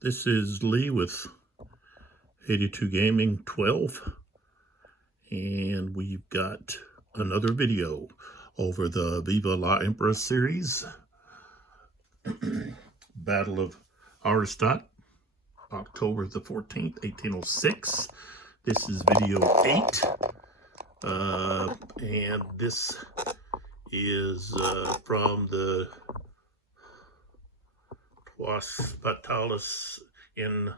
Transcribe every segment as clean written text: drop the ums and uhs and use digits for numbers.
This is Lee with 82 Gaming 12, and we've got another video over the Viva la Emperor series, Battle of Auerstaedt, October the 14th, 1806. This is video 8, and this is from the Trois Batailles in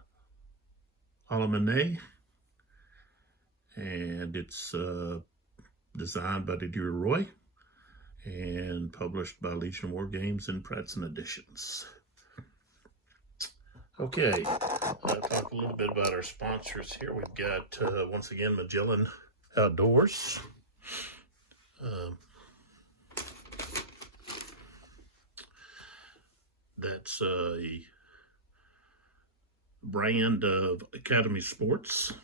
Allemagne, and it's designed by Didier Rouy and published by Legion Wargames and Pratzen editions. Okay, talk a little bit about our sponsors here. We've got once again Magellan Outdoors. That's a brand of Academy Sports.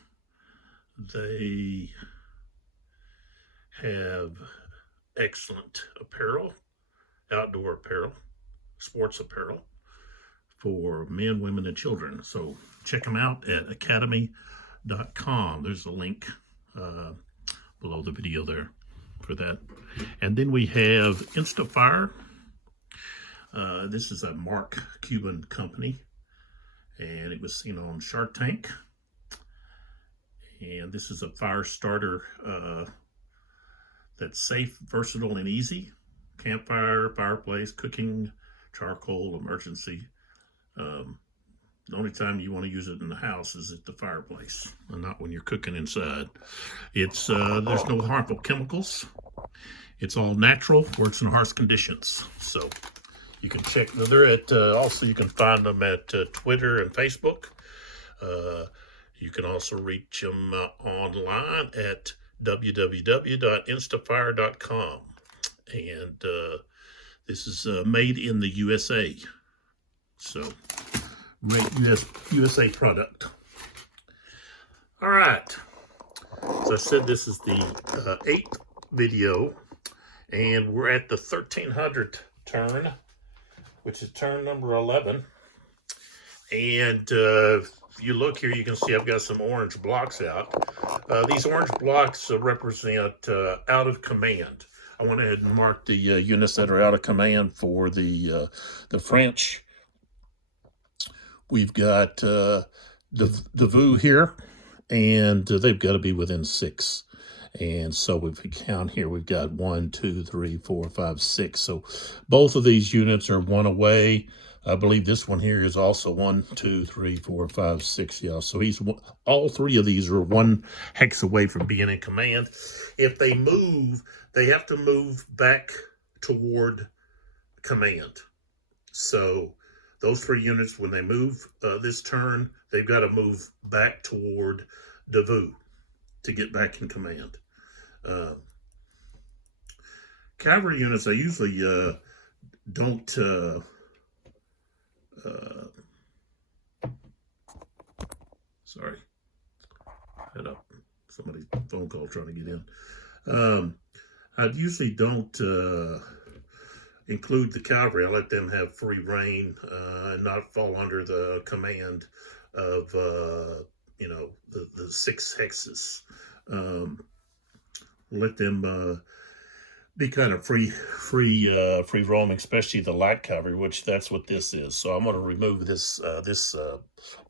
They have excellent apparel, outdoor apparel, sports apparel for men, women, and children. So check them out at academy.com. There's a link below the video there for that. And then we have Instafire. This is a Mark Cuban company, and it was seen on Shark Tank. And this is a fire starter that's safe, versatile, and easy. Campfire, fireplace, cooking, charcoal, emergency. The only time you want to use it in the house is at the fireplace, and not when you're cooking inside. It's there's no harmful chemicals. It's all natural, works in harsh conditions. So you can check. They're at also you can find them at Twitter and Facebook. You can also reach them online at www.instafire.com. And this is made in the USA. So, USA product. All right. As I said, this is the 8th video, and we're at the 1300 turn, which is turn number 11. And if you look here, you can see I've got some orange blocks out. These orange blocks represent out of command. I went ahead and marked the units that are out of command for the French. We've got the VU here, and they've got to be within 6. And so if we count here, we've got 1, 2, 3, 4, 5, 6. So both of these units are 1 away. I believe this one here is also 1, 2, 3, 4, 5, 6. Yeah, so all 3 of these are 1 hex away from being in command. If they move, they have to move back toward command. So those 3 units, when they move this turn, they've got to move back toward Davut to get back in command. Cavalry units, I usually don't sorry, had somebody's phone call trying to get in. I usually don't include the cavalry. I let them have free reign and not fall under the command of the 6 hexes. Let them be kind of free roaming, especially the light cavalry, which that's what this is. So I'm going to remove this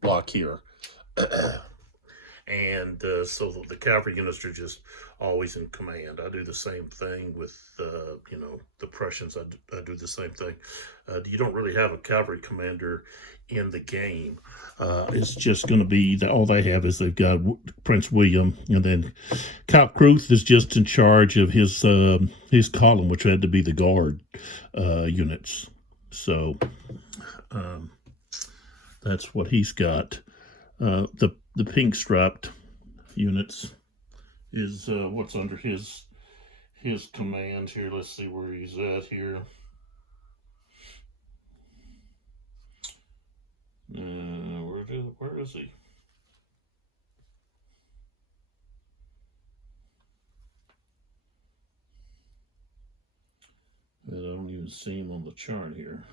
block here. And so the cavalry units are just always in command. I do the same thing with, the Prussians. I do the same thing. You don't really have a cavalry commander in the game. It's just going to be, all they have is they've got Prince William, and then Count Kruth is just in charge of his column, which had to be the guard units. So that's what he's got. The pink striped units is what's under his command here. Let's see where he's at here. Where is he? I don't even see him on the chart here.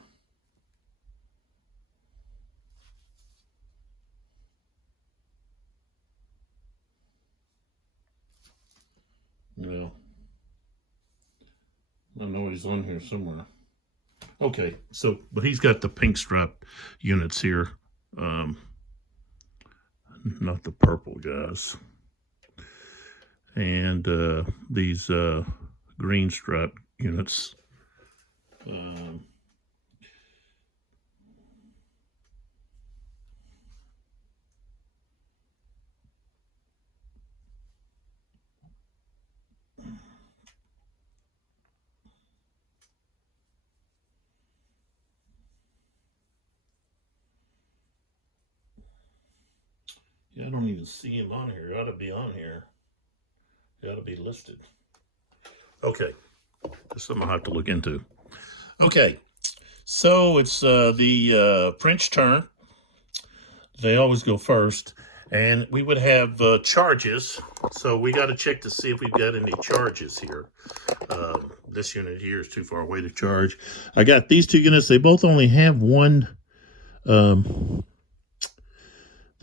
Yeah. I know he's on here somewhere. Okay, so, but he's got the pink striped units here. Um, not the purple guys. And these green striped units. Um, yeah, I don't even see him on here. He ought to be on here. He ought to be listed. Okay, that's something I'll have to look into. Okay, so it's the French turn. They always go first. And we would have charges. So we got to check to see if we've got any charges here. This unit here is too far away to charge. I got these two units. They both only have one. They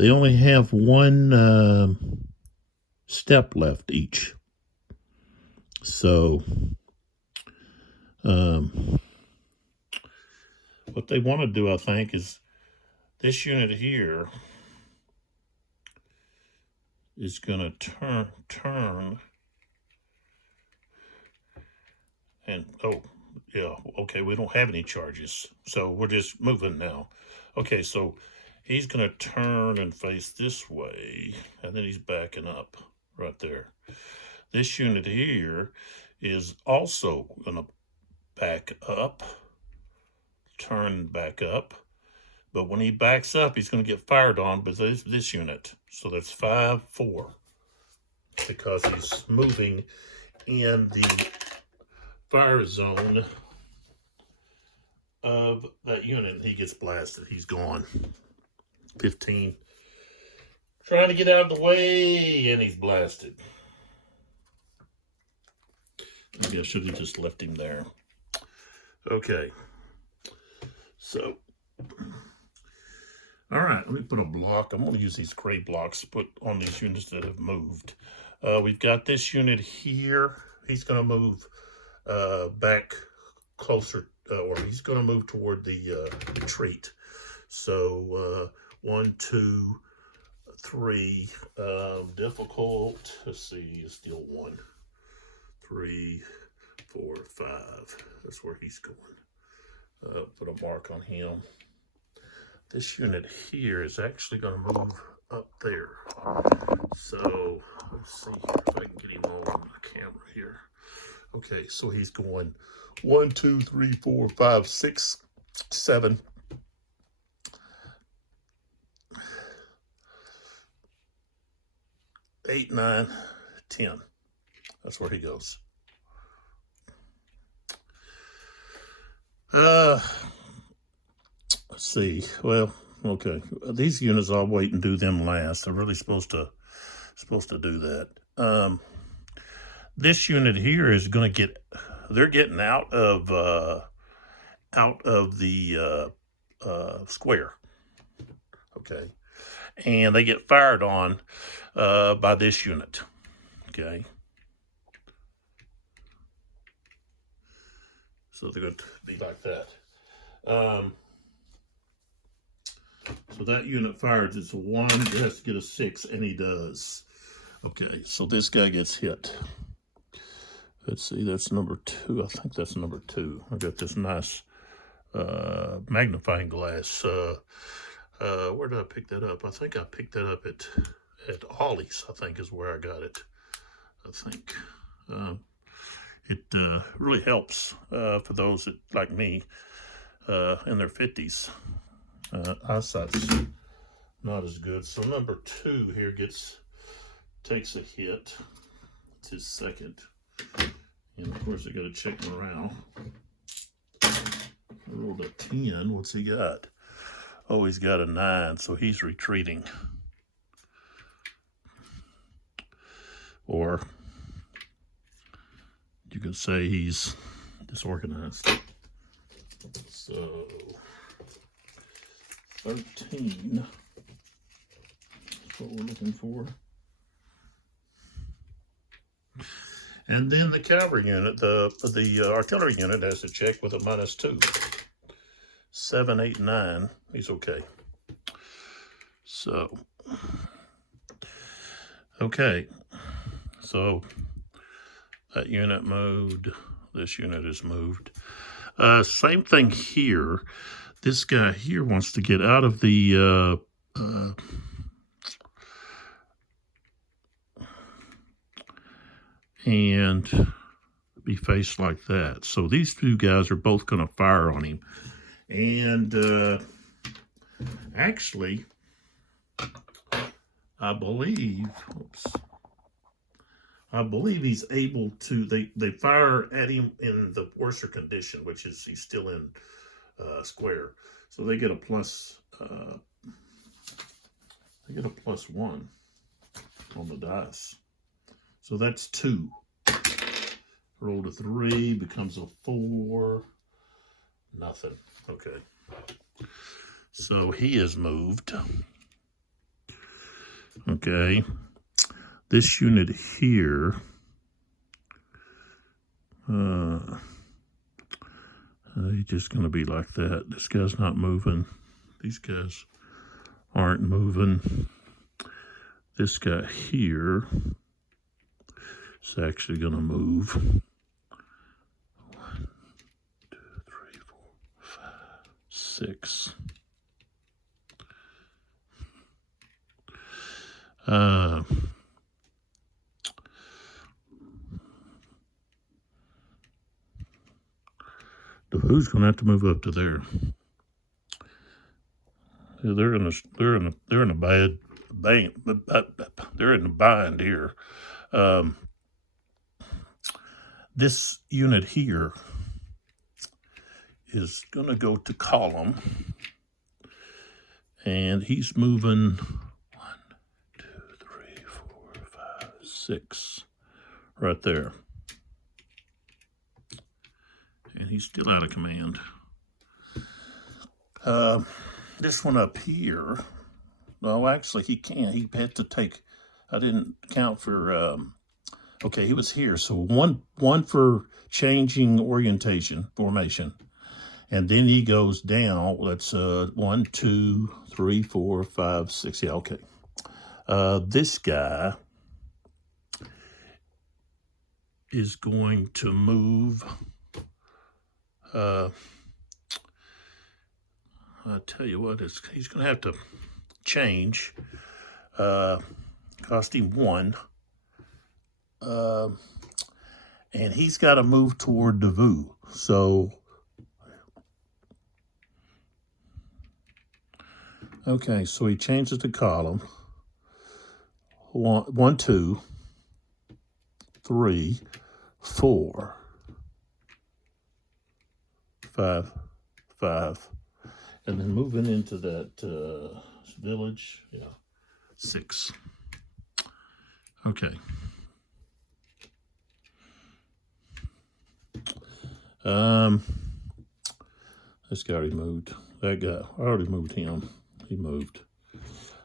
only have one step left each. So what they want to do, I think, is this unit here is going to turn, and oh, yeah, okay, we don't have any charges, so we're just moving now. Okay, so he's going to turn and face this way, and then he's backing up right there. This unit here is also going to back up, turn back up, but when he backs up, he's going to get fired on by this unit. So that's 5-4 because he's moving in the fire zone of that unit, and he gets blasted. He's gone. 15. Trying to get out of the way, and he's blasted. Maybe I should have just left him there. Okay. So, all right, let me put a block. I'm going to use these gray blocks to put on these units that have moved. We've got this unit here. He's going to move back closer, or he's going to move toward the retreat. So 1, 2, 3. Difficult. Let's see, it's still 1, 3, 4, 5. That's where he's going. Put a mark on him. This unit here is actually going to move up there. So let's see here if I can get him on the camera here. Okay, so he's going 1, 2, 3, 4, 5, 6, 7. 8, 9, 10. That's where he goes. Let's see. Well, okay. These units I'll wait and do them last. I'm really supposed to do that. This unit here is going to get. They're getting out of the square. Okay, and they get fired on by this unit. Okay. So they're going to be like that. So that unit fires, it's a 1, it has to get a 6, and he does. Okay, so this guy gets hit. Let's see, that's number 2. I think that's number 2. I got this nice magnifying glass. Where did I pick that up? I think I picked that up at Ollie's, I think is where I got it. I think. It really helps for those that, like me, in their 50s. Eyesight's not as good. So number 2 here takes a hit. It's his second. And of course I got to check morale. I rolled a 10. What's he got? Oh, he's got a 9, so he's retreating. Or you could say he's disorganized. So 13. That's what we're looking for. And then the cavalry unit, the artillery unit has to check with a -2. 7, 8, 9. He's okay. So, okay. So that unit moved. This unit is moved. Same thing here. This guy here wants to get out of the and be faced like that. So these two guys are both going to fire on him. And actually, I believe he's able to, they fire at him in the worser condition, which is he's still in square. So they get a plus, +1 on the dice. So that's 2. Roll to 3, becomes a 4. Nothing. Okay. So he is moved. Okay. This unit here, he's just going to be like that. This guy's not moving. These guys aren't moving. This guy here is actually going to move. 1, 2, 3, 4, 5, 6. Who's going to have to move up to there? They're in a bad bank. They're in a bind here. This unit here is going to go to column, and he's moving 1, 2, 3, 4, 5, 6 right there. And he's still out of command. This one up here, well, actually, he can't. He had to take, I didn't count for, okay, he was here. So one for changing formation. And then he goes down. That's 1, 2, 3, 4, 5, 6. Yeah, okay. This guy is going to move. I tell you what, he's going to have to change. Cost him 1. And he's got to move toward Davos. So, okay, so he changes the column. 1, 2, 3, 4, 5, 5. And then moving into that village, yeah, 6. Okay. This guy already moved. That guy, I already moved him. He moved.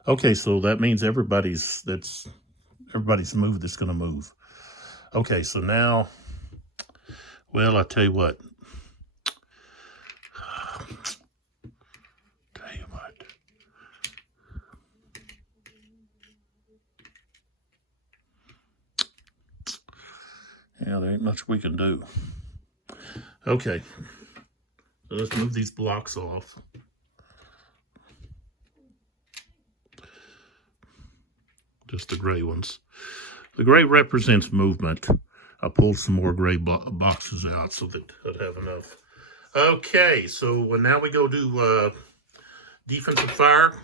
Okay, so that means everybody's moved that's going to move. Okay, so now, well, I tell you what. Yeah, there ain't much we can do. Okay, so let's move these blocks off. Just the gray ones. The gray represents movement. I pulled some more gray boxes out so that I'd have enough. Okay, so now we go do defensive fire.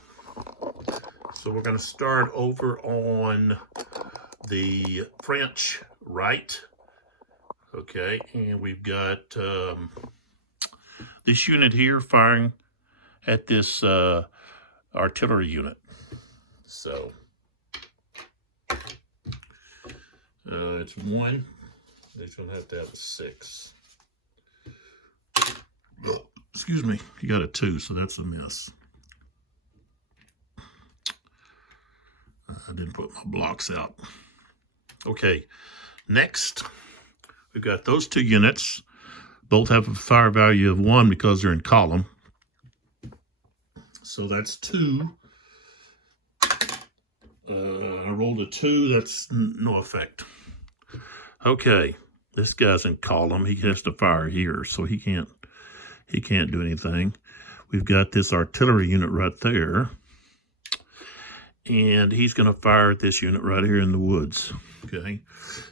So we're going to start over on the French right. Okay, and we've got this unit here firing at this artillery unit. So it's 1. It's going to have a 6. Oh, excuse me, you got a 2, so that's a miss. I didn't put my blocks out. Okay, next we've got those two units. Both have a fire value of 1 because they're in column. So that's 2. I rolled a 2. That's no effect. Okay, this guy's in column. He has to fire here, so he can't do anything. We've got this artillery unit right there, and he's going to fire at this unit right here in the woods. Okay,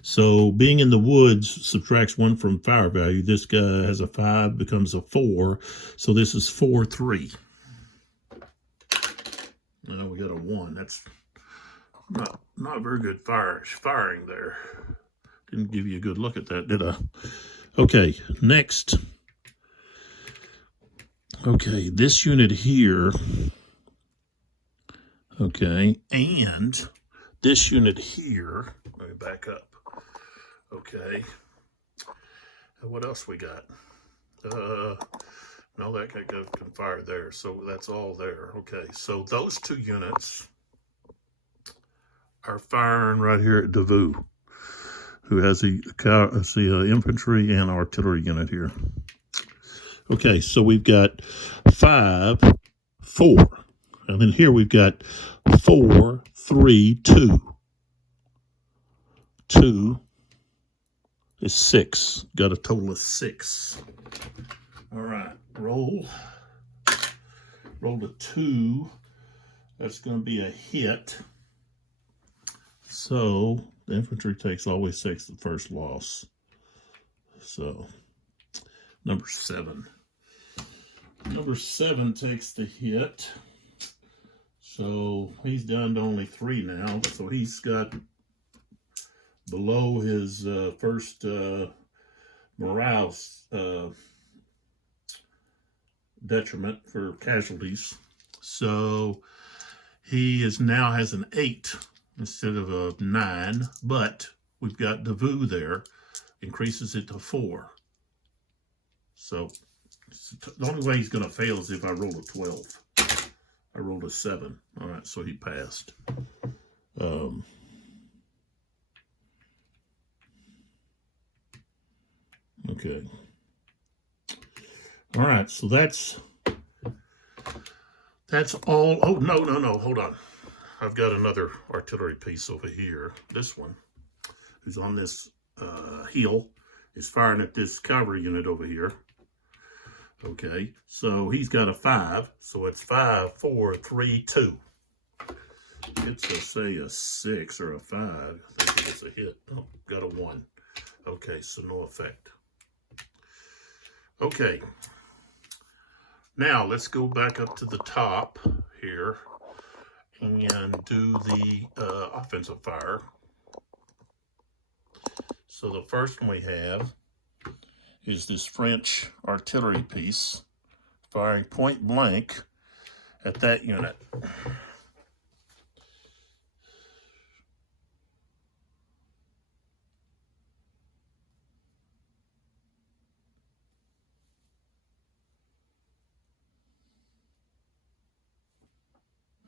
so being in the woods subtracts 1 from fire value. This guy has a 5, becomes a 4, so this is 4-3. Now we got a 1. That's not very good firing there. Didn't give you a good look at that, did I? Okay, next. Okay, this unit here. Okay, and this unit here. Let me back up. Okay. What else we got? No, that guy can fire there, so that's all there. Okay, so those 2 units are firing right here at Devu, who has the infantry and artillery unit here. Okay, so we've got 5, 4. And then here we've got 4, 3, 2. 2 is 6. Got a total of 6. All right, roll. Roll a 2. That's going to be a hit. So the infantry always takes the first loss. So number 7. Number 7 takes the hit. So he's down to only 3 now. So he's got below his first morale detriment for casualties. So he now has an 8 instead of a 9, but we've got Devu there, increases it to 4. So the only way he's going to fail is if I roll a 12. I rolled a 7. All right, so he passed. Okay. All right, so that's all. Oh, no, hold on. I've got another artillery piece over here. This one, who's on this hill, is firing at this cavalry unit over here. Okay, so he's got a 5, so it's 5, 4, 3, 2. It's say a 6 or a 5. I think it's a hit. Oh, got a 1. Okay, so no effect. Okay, now let's go back up to the top here and do the offensive fire. So the first one we have is this French artillery piece firing point blank at that unit.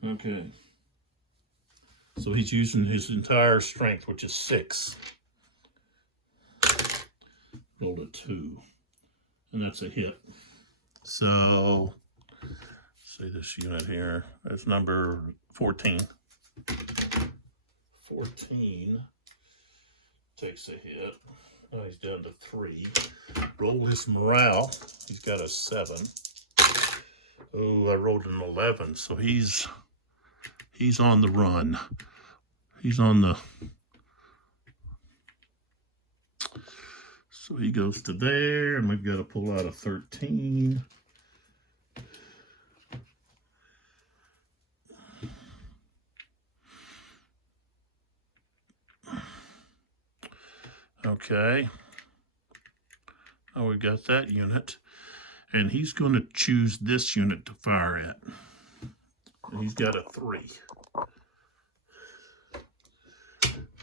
Okay. So he's using his entire strength, which is 6. Rolled a 2. And that's a hit. So, see this unit here. That's number 14. 14 takes a hit. Now he's down to 3. Roll his morale. He's got a 7. Oh, I rolled an 11. So he's on the run. He's on the... So he goes to there, and we've got to pull out a 13. Okay. Now we've got that unit. And he's going to choose this unit to fire at. And he's got a 3.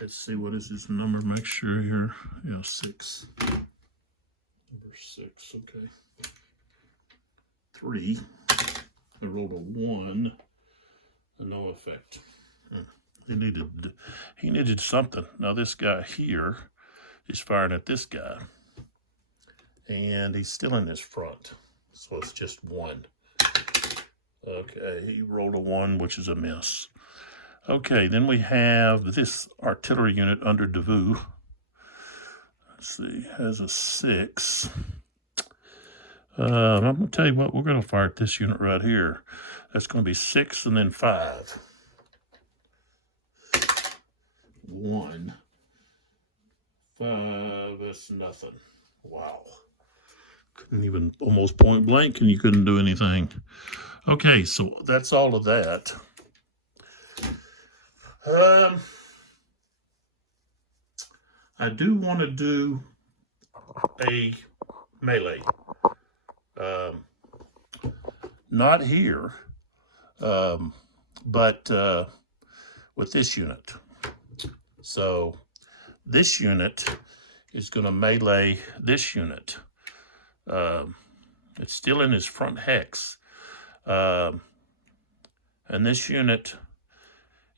Let's see, what is his number? Make sure here. Yeah, 6. Number 6, okay. 3. I rolled a 1. And no effect. He needed something. Now this guy here He's firing at this guy. And he's still in his front. So it's just 1. Okay, he rolled a 1, which is a miss. Okay, then we have this artillery unit under Davout. Let's see, has a 6. I'm going to tell you what, we're going to fire at this unit right here. That's going to be 6 and then 5. 1. 5, that's nothing. Wow. Couldn't even, almost point blank, and you couldn't do anything. Okay, so that's all of that. I do want to do a melee. Not here, but with this unit. So this unit is going to melee this unit. It's still in his front hex. And this unit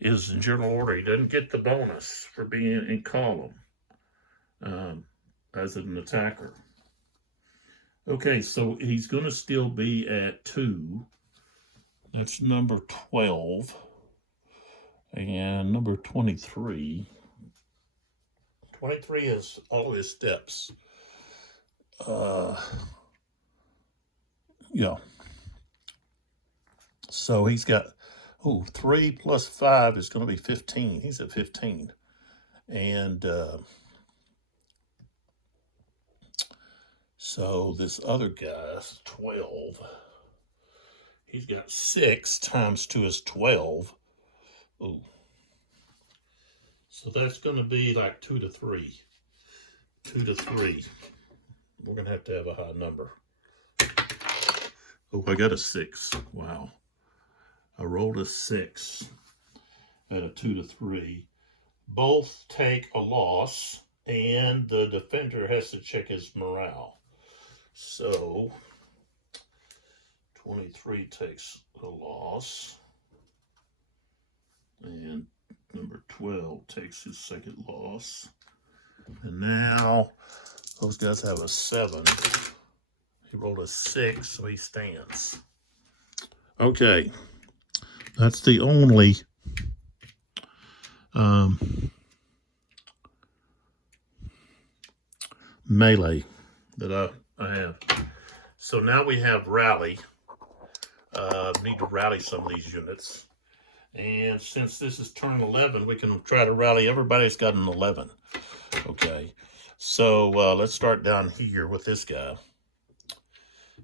is in general order. He doesn't get the bonus for being in column as an attacker. Okay, so he's going to still be at 2. That's number 12. And number 23. 23 is all of his steps. Yeah. So he's got, 3 plus 5 is going to be 15. He's at 15. And so this other guy's 12. He's got 6 times 2 is 12. Oh. So that's going to be like 2 to 3. 2 to 3. We're going to have a high number. Oh, I got a 6. Wow. I rolled a 6 at a 2 to 3. Both take a loss, and the defender has to check his morale. So 23 takes a loss, and number 12 takes his second loss. And now those guys have a 7. He rolled a 6, so he stands. Okay, that's the only melee that I have. So now we have rally. Need to rally some of these units. And since this is turn 11, we can try to rally. Everybody's got an 11. Okay, so let's start down here with this guy.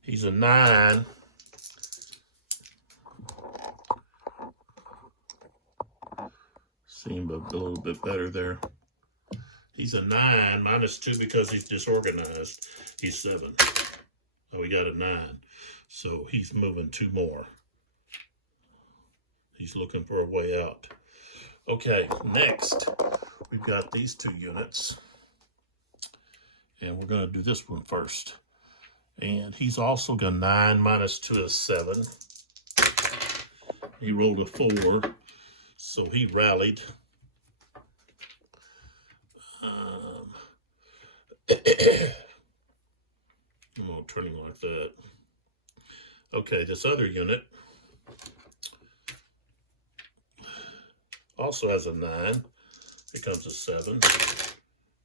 He's a 9. Seemed a little bit better there. He's a 9, minus 2 because he's disorganized. He's 7. Oh, we got a 9. So he's moving 2 more. He's looking for a way out. Okay, next, we've got these 2 units. And we're going to do this one first. And he's also got 9 minus 2 is 7. He rolled a 4, so he rallied. Oh, turning like that. Okay, this other unit also has a 9. Here comes a 7. And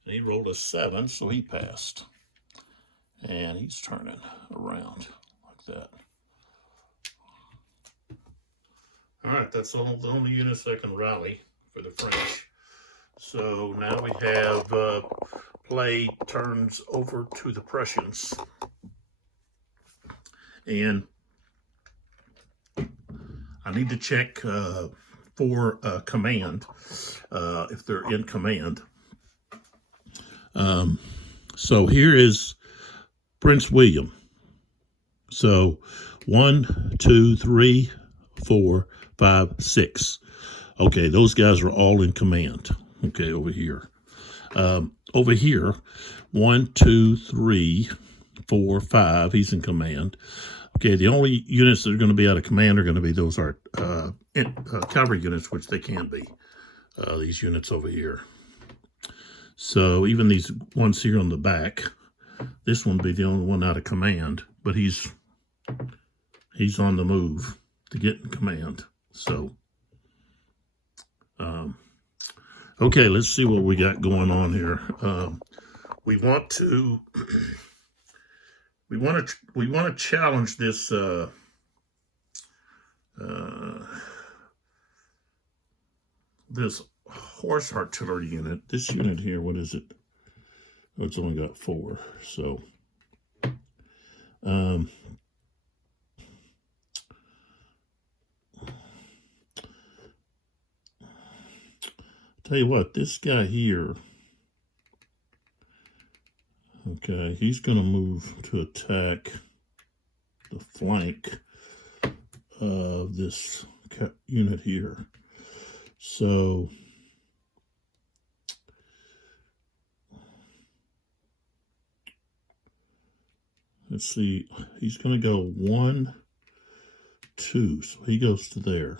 he rolled a 7, so he passed. And he's turning around like that. All right, that's the only units that can rally for the French. So now we have play turns over to the Prussians. And I need to check for command, if they're in command. So here is Prince William. So 1, 2, 3, 4, 5, 6. Okay, those guys are all in command. Okay, over here. Over here, 1, 2, 3, 4, 5. He's in command. Okay, the only units that are going to be out of command are going to be those cavalry units, which they can be. These units over here. So even these ones here on the back, this one would be the only one out of command, but he's on the move to get in command. So, okay, let's see what we got going on here. We want to we want to challenge this this horse artillery unit. This unit here, what is it? Oh, it's only got 4. So, tell you what, this guy here, okay, he's going to move to attack the flank of this unit here. So, let's see, he's going to go 1, 2, so he goes to there.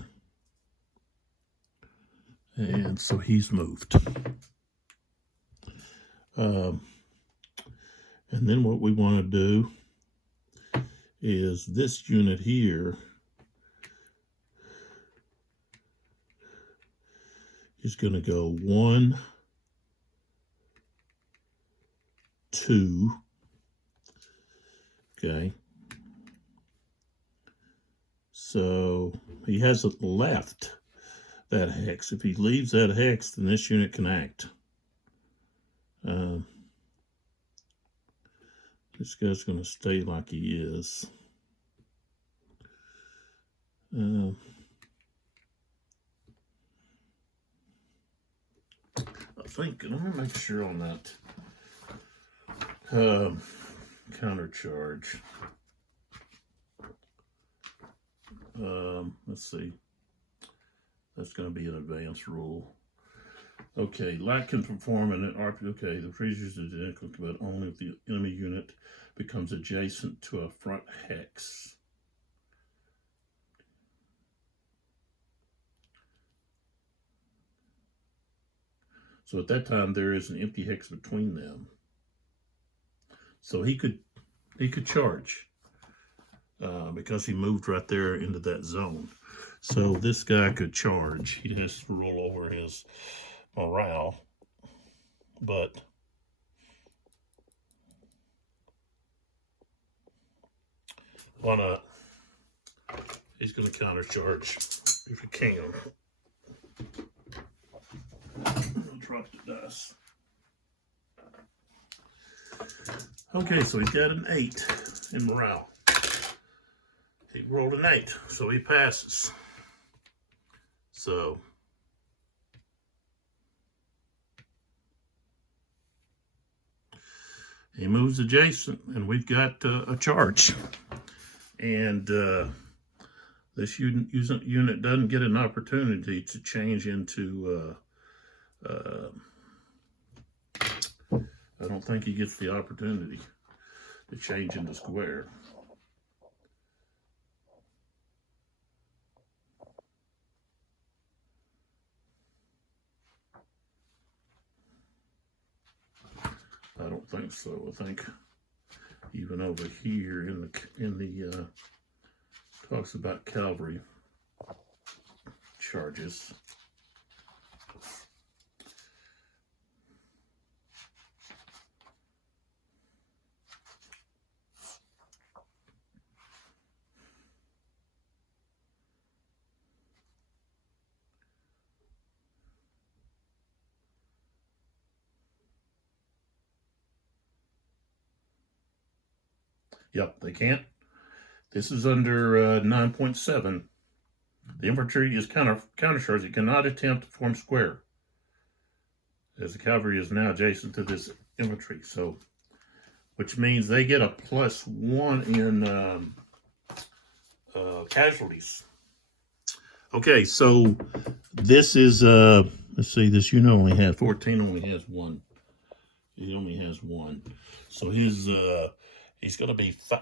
And so he's moved. And then what we want to do is this unit here is going to go 1, 2, okay. So he hasn't left that hex. If he leaves that hex, then this unit can act. This guy's going to stay like he is. I think, let me make sure on that counter charge. Let's see. That's going to be an advanced rule. Okay, light can perform an RP. Okay, the freezers is identical, but only if the enemy unit becomes adjacent to a front hex. So at that time, there is an empty hex between them. So he could charge because he moved right there into that zone. So this guy could charge. He has to roll over his morale, but why not? He's going to counter charge if he can. I'll drop the dice. Okay, so he's got an 8 in morale. He rolled an 8, so he passes. So he moves adjacent, and we've got a charge. And this unit doesn't get an opportunity to change into, I don't think he gets the opportunity to change into square. I don't think so. I think even over here in the talks about cavalry charges. Yep, they can't. This is under 9.7. The infantry is countercharged. It cannot attempt to form square, as the cavalry is now adjacent to this infantry. So, which means they get a +1 in casualties. Okay, so this is let's see. This unit only has 14. Only has 1. He only has 1. So his he's going to be 5.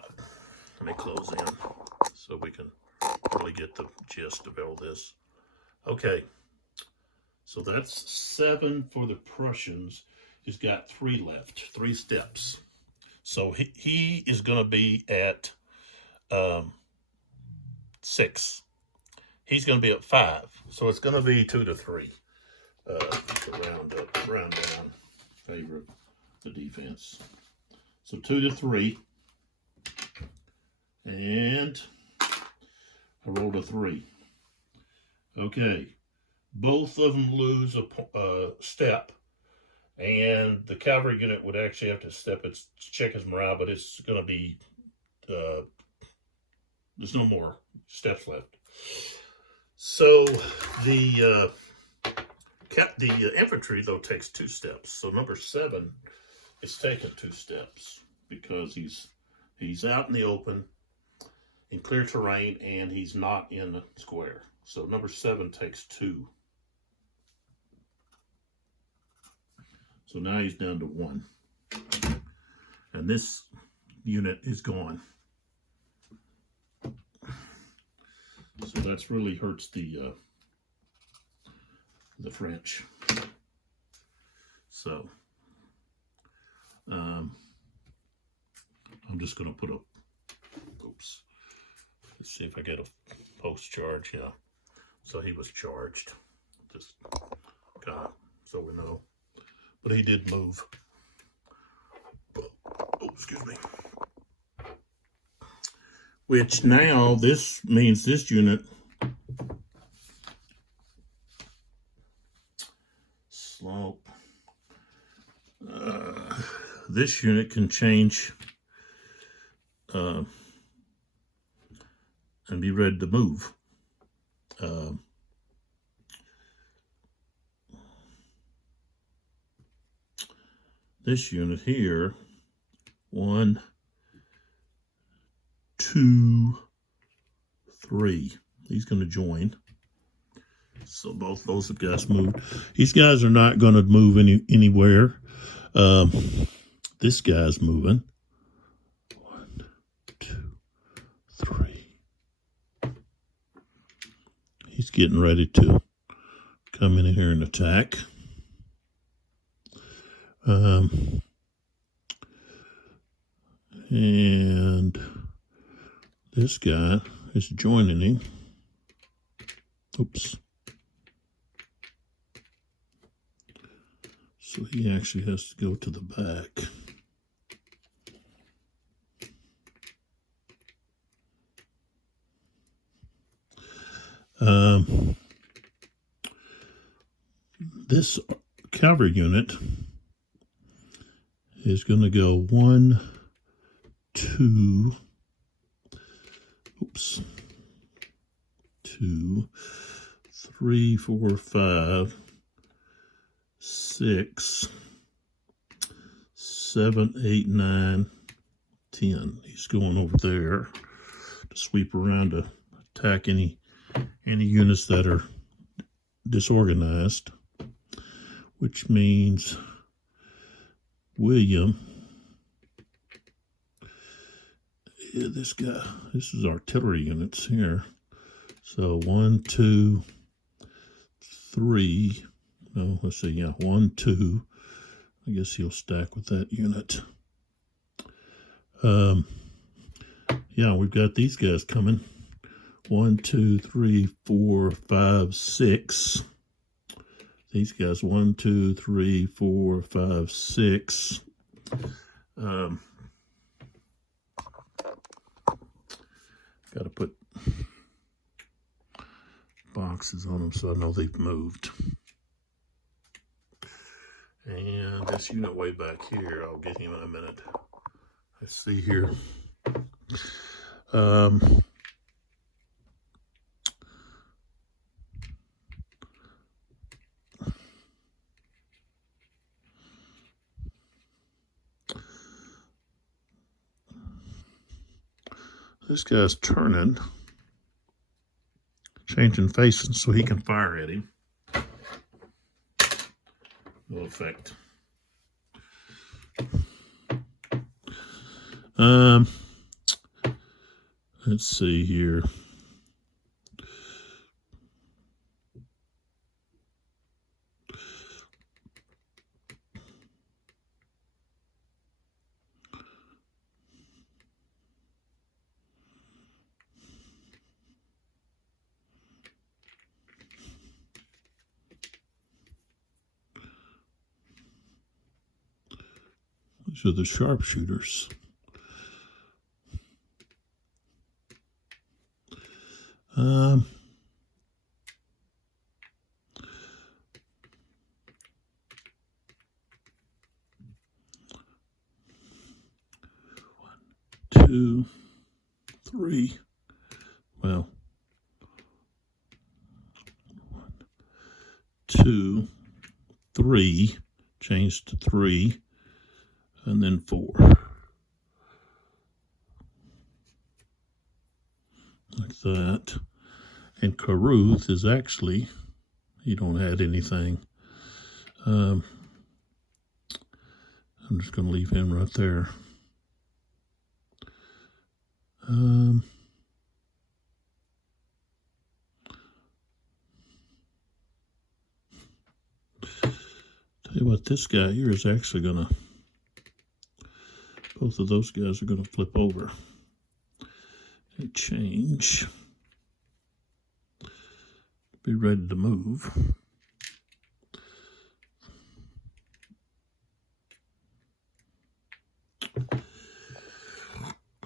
Let me close in so we can really get the gist of all this. Okay, so that's 7 for the Prussians. He's got 3 left, 3 steps. So he is going to be at 6. He's going to be at 5. So it's going to be 2 to 3 to round down, favor of the defense. So 2 to 3. And I rolled a 3. Okay. Both of them lose a step. And the cavalry unit would actually have to check his morale, but it's going to be, there's no more steps left. So the infantry, though, takes 2 steps. So number 7 is taking 2 steps because he's out in the open, in clear terrain, and he's not in the square. So number 7 takes 2. So now he's down to 1. And this unit is gone. So that's really hurts the French. So I'm just going to put oops. Let's see if I get a post charge. Yeah. So he was charged. Just kind of so we know. But he did move. Oh, excuse me. Which now this means this unit slope. This unit can change and be ready to move. This unit here, 1, 2, 3. He's going to join. So both those guys moved. These guys are not going to move anywhere. This guy's moving. 1, 2, 3. He's getting ready to come in here and attack. And this guy is joining him. Oops. So he actually has to go to the back. This cavalry unit is going to go 1, 2, 2, 3, 4, 5, 6, 7, 8, 9, 10. He's going over there to sweep around to attack any units that are disorganized, which means William, this is artillery units here. So 1, 2, 3. No, let's see, yeah, 1, 2. I guess he'll stack with that unit. Yeah, we've got these guys coming. 1, 2, 3, 4, 5, 6. These guys, 1, 2, 3, 4, 5, 6. Got to put boxes on them so I know they've moved. And this unit way back here, I'll get him in a minute. Let's see here. This guy's turning, changing faces so he can fire at him. No effect. Let's see here. These are the sharpshooters. Um, two, three. Well, 1, 2, 3. Change to 3, and then 4. Like that. And Caruth is actually, he don't add anything. I'm just going to leave him right there. Tell you what, this guy here is actually going to, both of those guys are going to flip over and change. Be ready to move.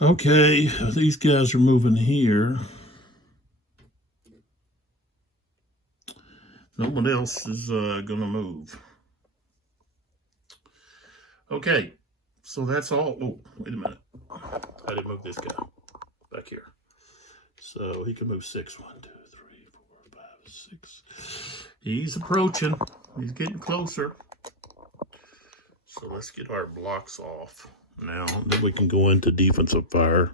Okay, these guys are moving here. No one else is going to move. Okay, so that's all. Oh, wait a minute. I didn't move this guy back here. So he can move 6. 1, 2, 3, 4, 5, 6. He's approaching. He's getting closer. So let's get our blocks off now. Then we can go into defensive fire.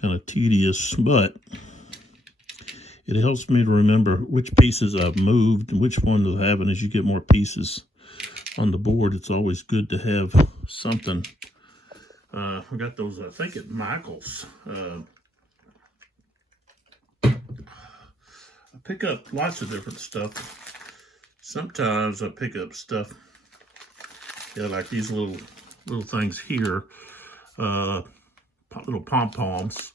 Kind of tedious, but it helps me to remember which pieces I've moved and which one to have. And as you get more pieces on the board, it's always good to have something. We got those, I think, at Michael's. I pick up lots of different stuff. Sometimes I pick up stuff, yeah, like these little things here, little pom-poms.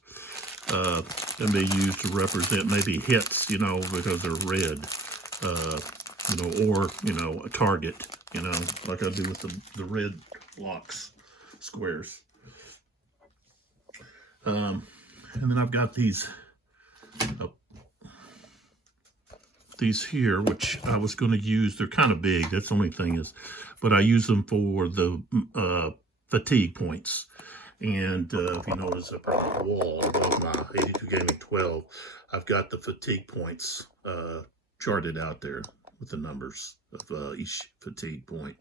Can be used to represent maybe hits, you know, because they're red, you know, or, you know, a target, you know, like I do with the red blocks, squares. And then I've got these here, which I was going to use. They're kind of big. That's the only thing is, but I use them for the fatigue points. And if you notice up on the wall above my 82 Gaming 12, I've got the fatigue points charted out there with the numbers of each fatigue point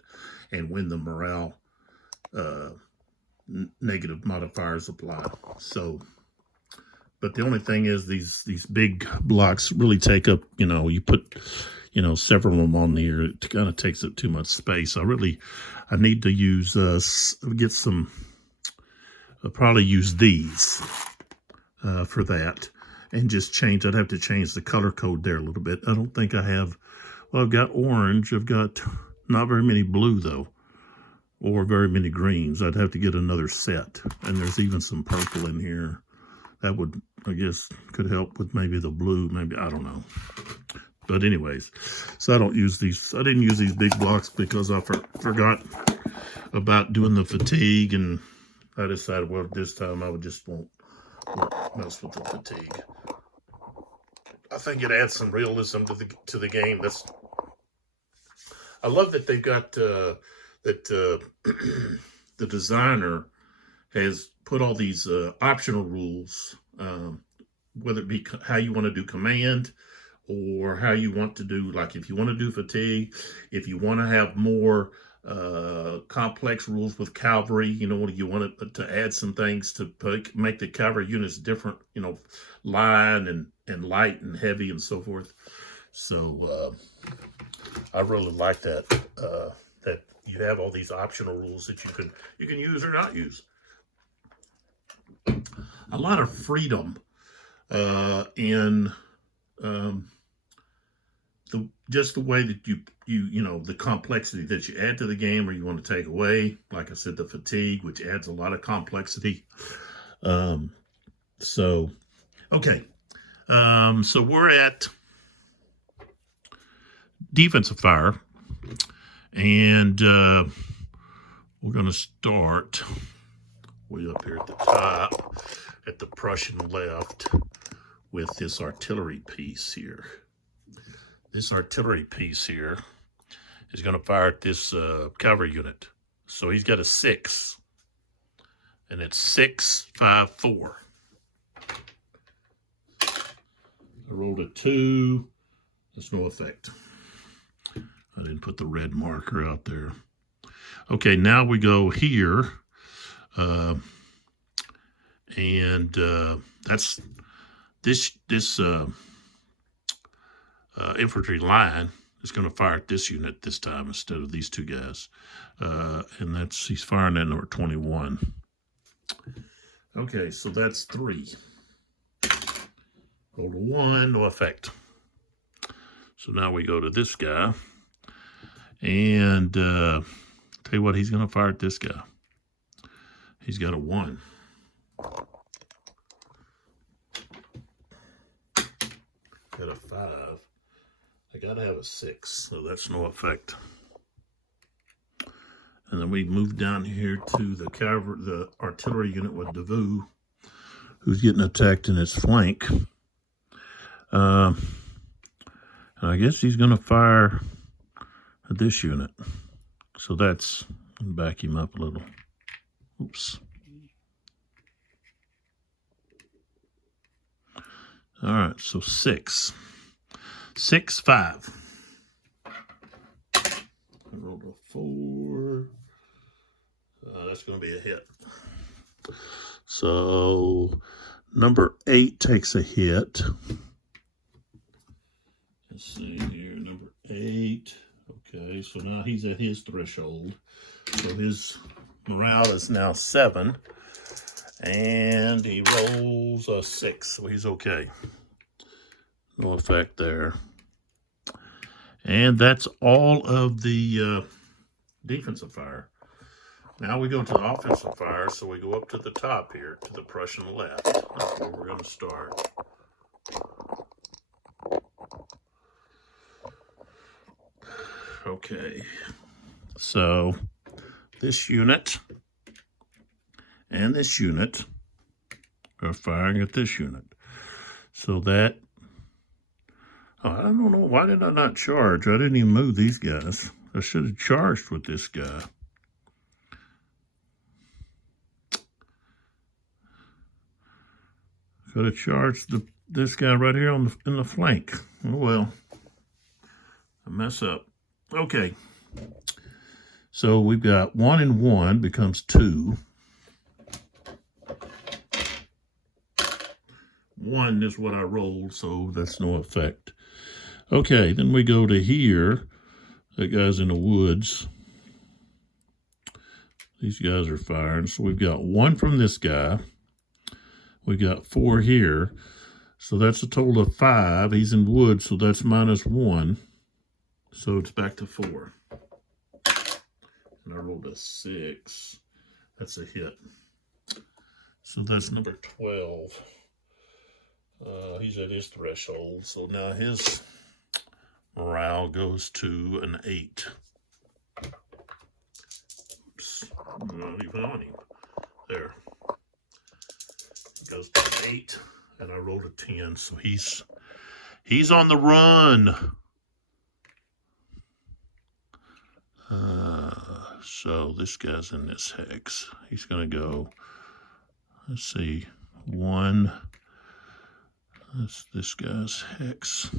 and when the morale negative modifiers apply. So, but the only thing is these big blocks really take up, you know, you put, you know, several of them on there, it kind of takes up too much space. I need to use, get some, I'll probably use these for that and just change. I'd have to change the color code there a little bit. I don't think I have, well, I've got orange. I've got not very many blue though, or very many greens. I'd have to get another set. And there's even some purple in here. That would, I guess, could help with maybe the blue, maybe, I don't know. But anyways, so I don't use these. I didn't use these big blocks because I forgot about doing the fatigue, and I decided, well, this time I would just won't mess with the fatigue. I think it adds some realism to the game. I love that they've got that the designer has put all these optional rules, whether it be how you want to do command or how you want to do, like if you want to do fatigue, if you want to have more complex rules with cavalry, you know, you want to add some things to make the cavalry units different, you know, line and light and heavy and so forth. So I really like that, that you have all these optional rules that you can use or not use. A lot of freedom in just the way that you know, the complexity that you add to the game or you want to take away. Like I said, the fatigue, which adds a lot of complexity. So, okay. So we're at defensive fire. And we're going to start way up here at the top, at the Prussian left, with this artillery piece here. This artillery piece here is going to fire at this cavalry unit. So he's got a 6. And it's 6, 5, 4. I rolled a 2. There's no effect. I didn't put the red marker out there. Okay, now we go here. That's this infantry line is going to fire at this unit this time instead of these two guys. And he's firing at number 21. Okay, so that's 3. Roll to 1, no effect. So now we go to this guy. And tell you what, he's going to fire at this guy. He's got a 1. Got a 5. I got to have a 6, so that's no effect. And then we move down here to the artillery unit with Davout, who's getting attacked in his flank. And I guess he's going to fire at this unit. So that's, back him up a little. Oops. All right, so 6. 6, 5. I rolled a 4. That's going to be a hit. So number 8 takes a hit. Let's see here, number 8. Okay, so now he's at his threshold. So his morale is now 7. And he rolls a 6, so he's okay. No effect there. And that's all of the defensive fire. Now we go to the offensive fire, so we go up to the top here, to the Prussian left. That's where we're going to start. Okay, so this unit and this unit are firing at this unit. So that, I don't know, why did I not charge? I didn't even move these guys. I should have charged with this guy. Could have charged this guy right here in the flank. Oh well, a mess up. Okay, so we've got 1 and 1 becomes 2. 1 is what I rolled, so that's no effect. Okay, then we go to here. That guy's in the woods. These guys are firing. So we've got 1 from this guy. We got 4 here. So that's a total of 5. He's in woods, so that's -1. So it's back to 4. And I rolled a 6. That's a hit. So that's number 12. He's at his threshold. So now his morale goes to an 8. Oops. I'm not even on him. There. It goes to 8. And I rolled a 10. So he's on the run. So this guy's in this hex. He's going to go, let's see, 1. That's this guy's hex.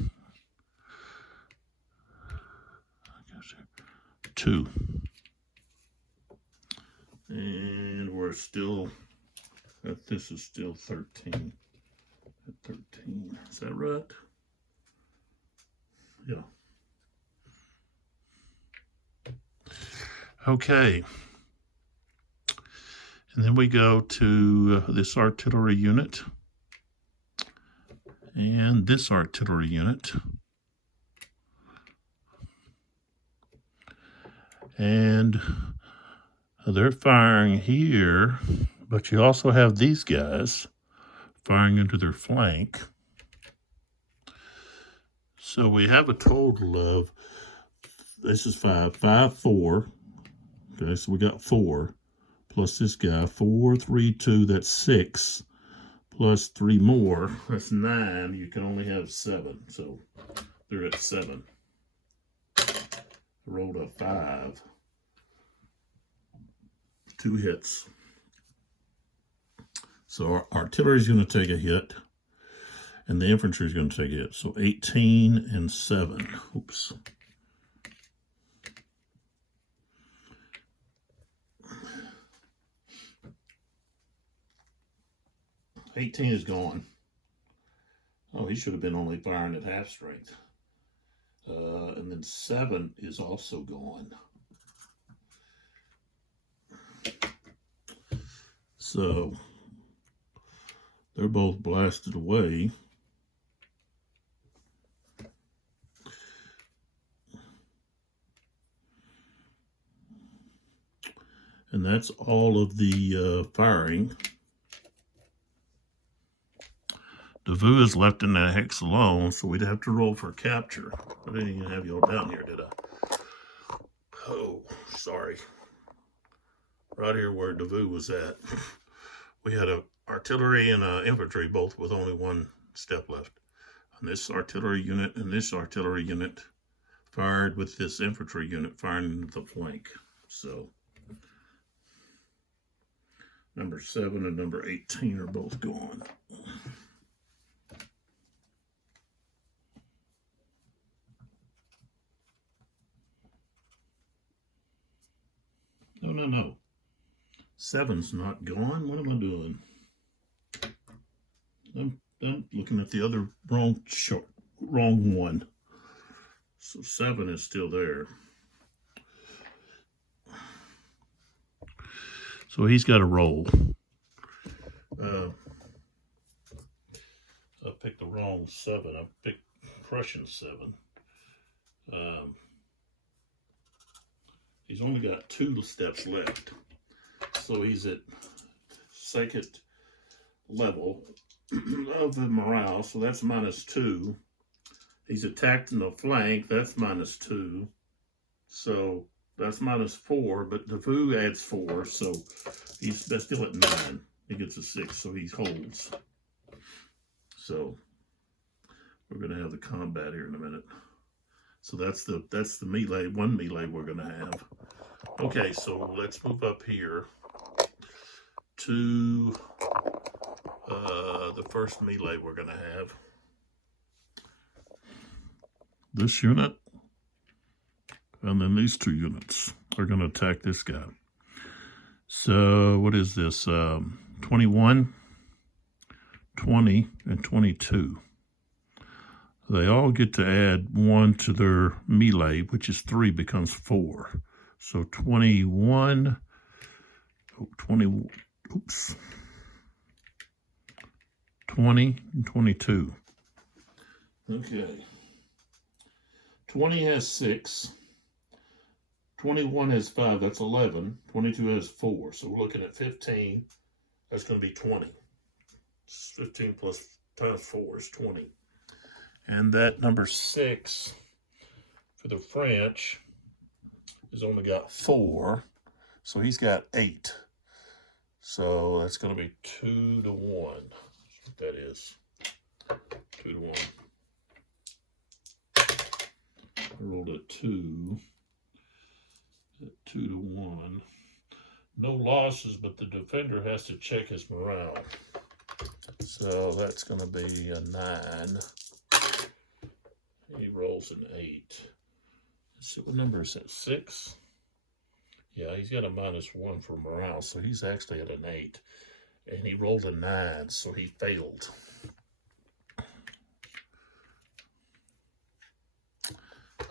2. And we're still, this is still 13. At 13. Is that right? Yeah. Okay. And then we go to this artillery unit and this artillery unit. And they're firing here, but you also have these guys firing into their flank. So we have a total of this is 5. 5, 4. Okay, so we got 4. Plus this guy, 4, 3, 2, that's 6. Plus 3 more, that's 9. You can only have 7. So they're at 7. Rolled a 5. 2 hits. So our artillery is going to take a hit, and the infantry is going to take a hit. So 18 and 7. Oops. $18 is gone. Oh, he should have been only firing at half strength. And then 7 is also gone. So they're both blasted away. And that's all of the firing. Davout is left in that hex alone, so we'd have to roll for capture. I didn't even have y'all down here, did I? Oh, sorry. Right here where Davout was at. We had a artillery and infantry, both with only 1 step left. And this artillery unit and this artillery unit fired with this infantry unit firing into the flank. So number 7 and number 18 are both gone. No. 7's not gone. What am I doing? I'm looking at the other wrong one. So 7 is still there. So he's got a roll. I picked the wrong 7. I picked Prussian 7. He's only got 2 steps left. So he's at 2nd level of the morale. So that's -2. He's attacked in the flank. That's -2. So that's -4. But Davout adds 4. So that's still at 9. He gets a 6. So he holds. So we're going to have the combat here in a minute. So that's the melee, 1 melee we're going to have. Okay, so let's move up here to the first melee we're going to have. This unit, and then these 2 units are going to attack this guy. So what is this? 21, 20, and 22. They all get to add 1 to their melee, which is 3, becomes 4. So 21, 20, oops, 20 and 22. Okay. 20 has 6. 21 has 5, that's 11. 22 has 4, so we're looking at 15. That's going to be 20. 15 plus times 4 is 20. And that number 6 for the French has only got 4, so he's got 8. So that's going to be 2 to 1. That's what that is. 2 to 1. I rolled a 2. 2 to 1. No losses, but the defender has to check his morale. So that's going to be a 9. He rolls an 8. Let's see, what number is that? 6? Yeah, he's got a -1 for morale, so he's actually at an 8. And he rolled a 9, so he failed.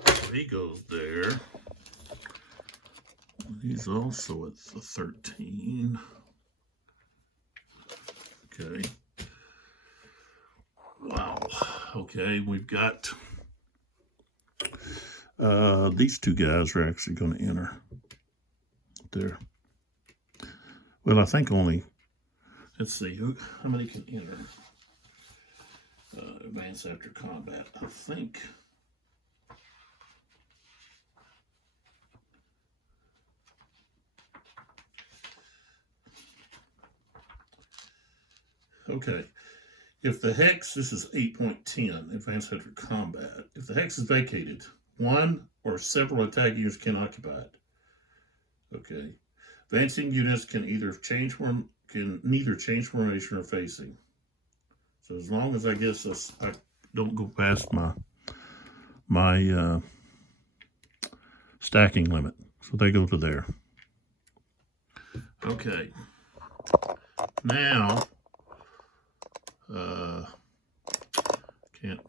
So he goes there. He's also at the 13. Okay. Wow. Okay, we've got these 2 guys are actually going to enter there. Well, I think only, let's see, how many can enter? Advance after combat. I think Okay. If the hex, this is 8.10, advanced hunter combat. If the hex is vacated, one or several attack units can occupy it. Okay. Advancing units can neither change formation or facing. So as long as I don't go past my stacking limit. So they go to there. Okay. Now,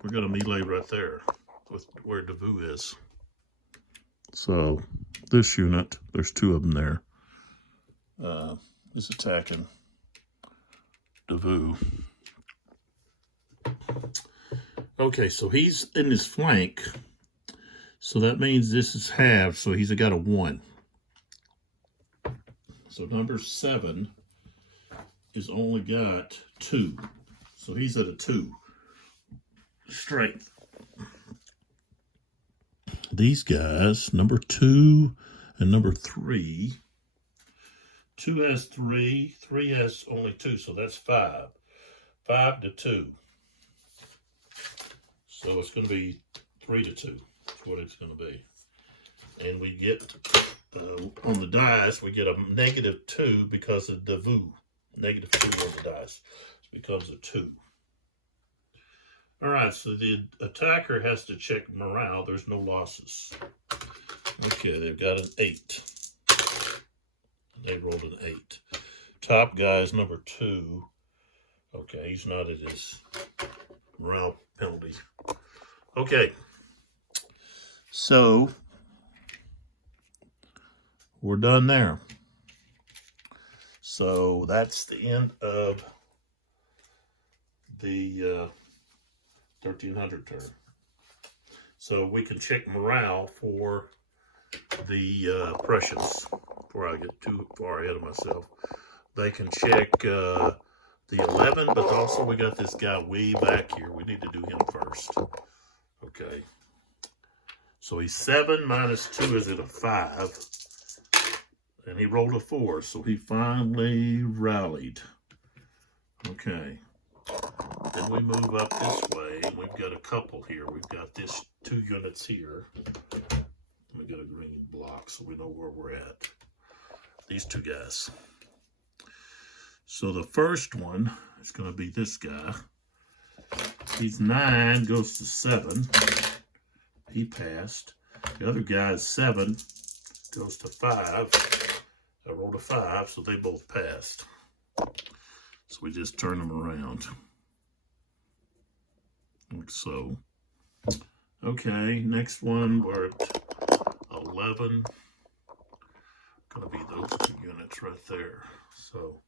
we're gonna melee right there with where Devu is. So this unit, there's two of them there, is attacking Devu. Okay, so he's in his flank. So that means this is halved, so he's got a 1. So number 7 is only got 2. So he's at a 2 strength. These guys, number 2 and number 3. 2 has 3, 3 has only 2, so that's 5. 5 to 2. So it's going to be 3 to 2. That's what it's going to be. And we get, on the dice, we get a -2 because of Devu. -2 on the dice. It becomes a 2. All right, so the attacker has to check morale. There's no losses. Okay, they've got an 8. They rolled an 8. Top guy is number 2. Okay, he's not at his morale penalty. Okay, so we're done there. So that's the end of the 1300 turn. So we can check morale for the Prussians. Before I get too far ahead of myself, they can check the 11, but also we got this guy way back here. We need to do him first. Okay. So he's 7 minus 2 is at a 5. And he rolled a 4, so he finally rallied. Okay. Then we move up this way, and we've got a couple here. We've got this 2 units here. We got a green block, so we know where we're at. These 2 guys. So the first one is going to be this guy. He's 9, goes to 7. He passed. The other guy is 7, goes to 5. I rolled a 5, so they both passed. So we just turn them around. Like so. Okay, next one, we're at 11. Gonna be those 2 units right there. So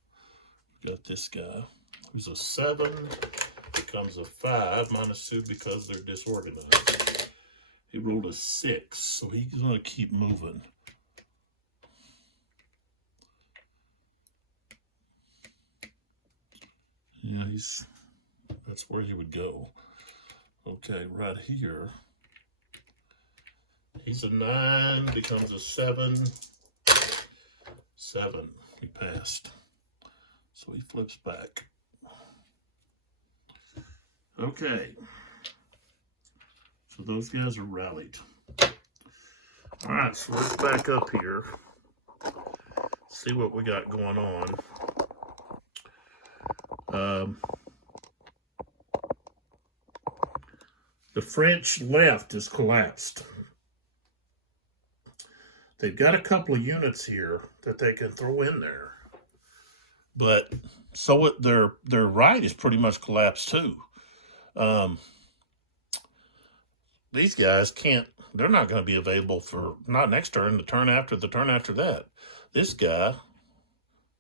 got this guy who's a 7, becomes a 5 minus 2 because they're disorganized. He rolled a 6, so he's gonna keep moving. Yeah, that's where he would go. Okay, right here. He's a 9, becomes a 7. 7, he passed. So he flips back. Okay. So those guys are rallied. All right, so let's back up here. See what we got going on. The French left has collapsed. They've got a couple of units here that they can throw in there. But so their right is pretty much collapsed too. These guys they're not going to be available for, not next turn, the turn after that. This guy,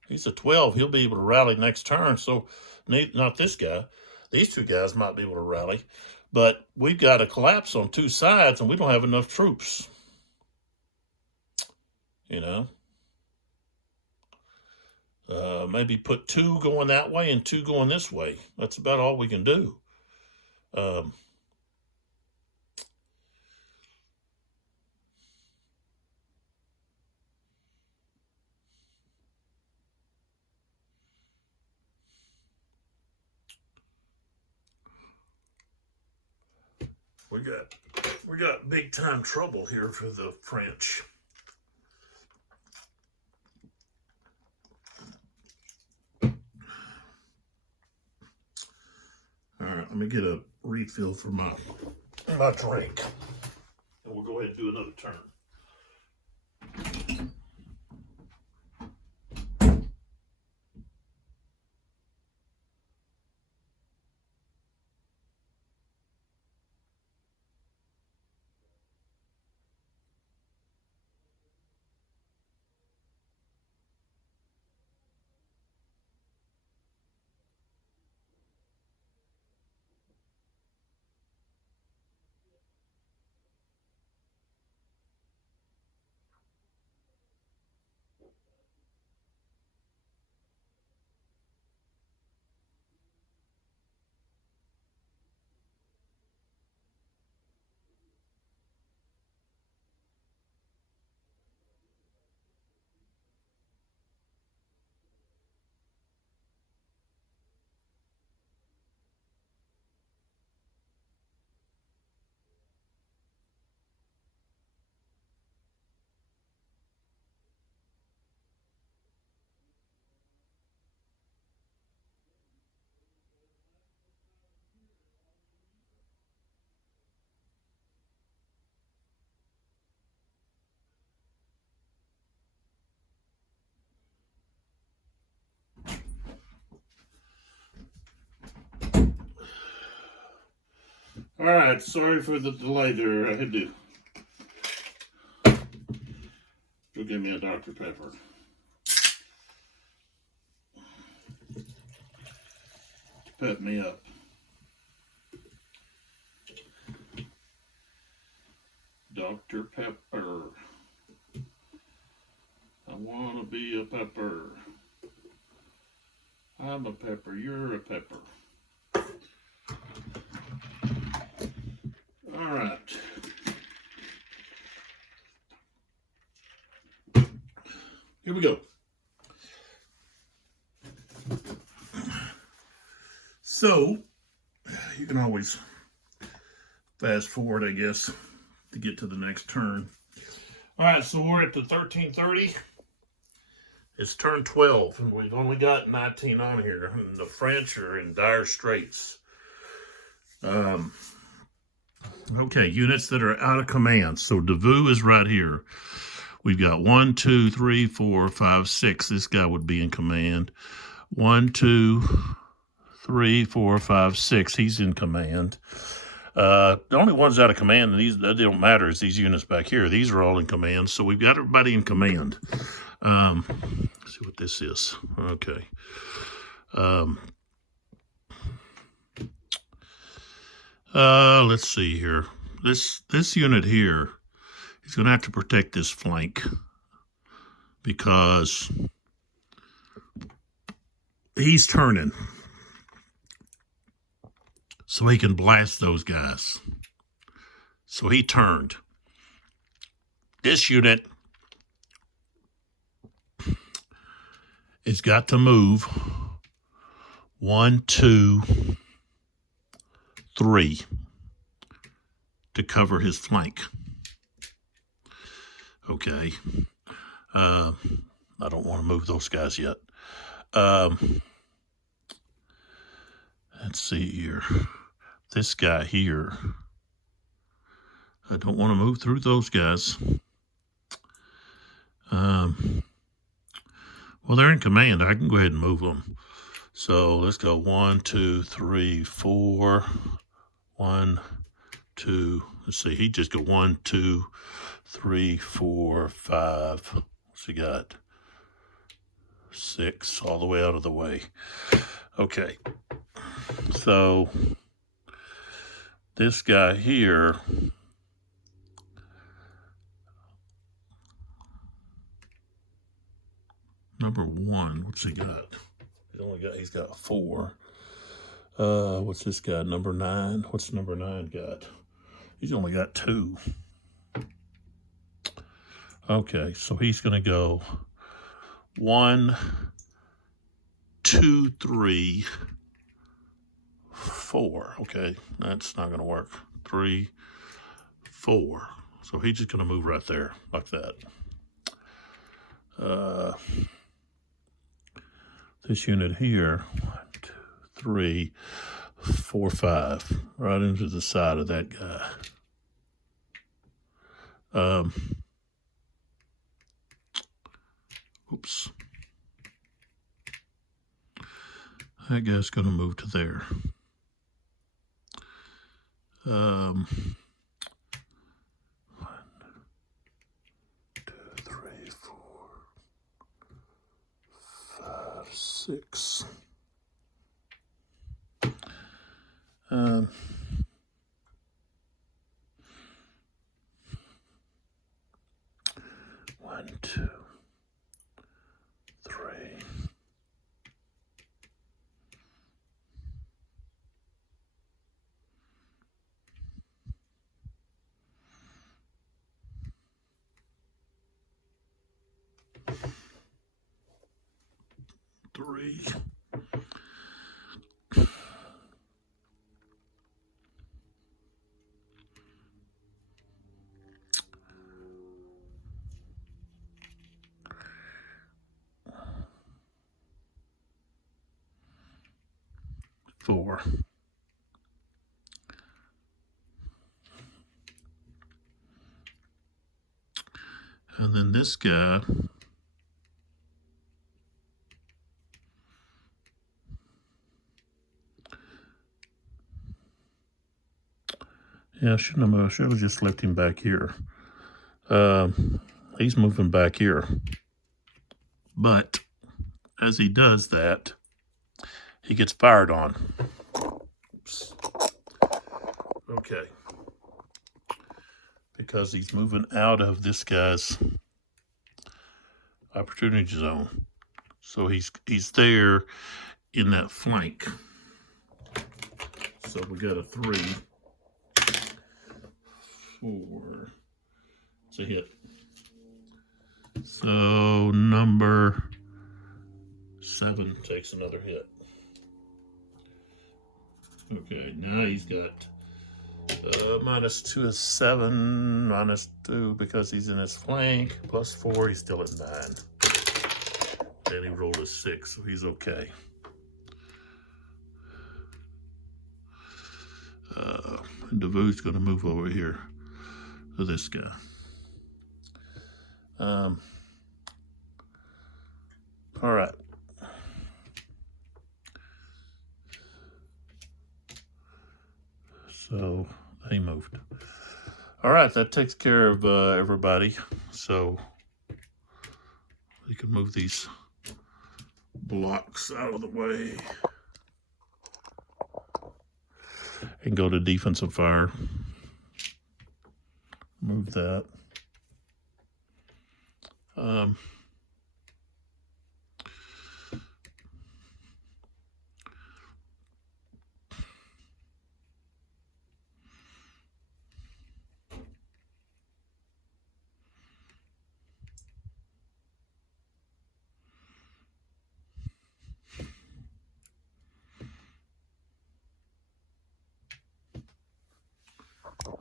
he's a 12. He'll be able to rally next turn. So not this guy. These 2 guys might be able to rally. But we've got a collapse on 2 sides, and we don't have enough troops. You know? Maybe put 2 going that way and 2 going this way. That's about all we can do. we got big time trouble here for the French. All right, let me get a refill for my drink, and we'll go ahead and do another turn. All right, sorry for the delay there. I had to go get me a Dr. Pepper. To pep me up. Dr. Pepper. I want to be a pepper. I'm a pepper, you're a pepper. All right. Here we go. So, you can always fast forward, I guess, to get to the next turn. All right, so we're at the 1330. It's turn 12, and we've only got 19 on here, and the French are in dire straits. Okay, units that are out of command. So Davout is right here. We've got 1, 2, 3, 4, 5, 6. This guy would be in command. 1, 2, 3, 4, 5, 6. He's in command. The only ones out of command, and these that don't matter, is these units back here. These are all in command. So we've got everybody in command. Let's see what this is. Okay. Let's see here. This unit here is going to have to protect this flank because he's turning. So he can blast those guys. So he turned. This unit has got to move 1, 2, 3 to cover his flank. Okay. I don't want to move those guys yet. Let's see here. This guy here. I don't want to move through those guys. Well, they're in command. I can go ahead and move them. So let's go 1, 2, 3, 4. 1, 2. Let's see. He just go 1, 2, 3, 4, 5. What's he got? 6 all the way out of the way. Okay. So this guy here. Number 1, what's he got? He's got 4. What's this guy? Number 9. What's number 9 got? He's only got 2. Okay, so he's gonna go 1, 2, 3, 4. Okay, that's not gonna work. 3, 4. So he's just going to move right there like that. This unit here, 1, 2, 3, 4, 5, right into the side of that guy. Oops. That guy's going to move to there. 1, 2, 3, 4, 5, 6. 1, 2, 3. 3. 4. And then this guy, yeah, I should have just left him back here. He's moving back here. But as he does that, he gets fired on. Oops. Okay. Because he's moving out of this guy's opportunity zone. So he's there in that flank. So we got a 3, 4. It's a hit. So number 7 takes another hit. Okay, now he's got -2 is 7, -2 because he's in his flank, +4, he's still at 9. And he rolled a 6, so he's okay. And Devue's going to move over here to this guy. All right. So he moved. All right, that takes care of everybody. So we can move these blocks out of the way and go to defensive fire. Move that.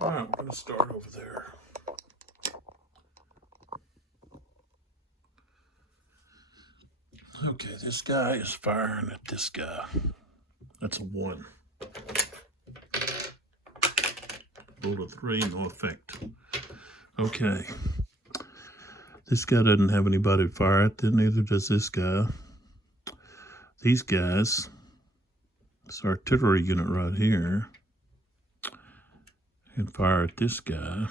All right, we're going to start over there. Okay, this guy is firing at this guy. That's a 1. Roll a 3, no effect. Okay. This guy doesn't have anybody to fire at, then neither does this guy. These guys, this artillery unit right here, can fire at this guy.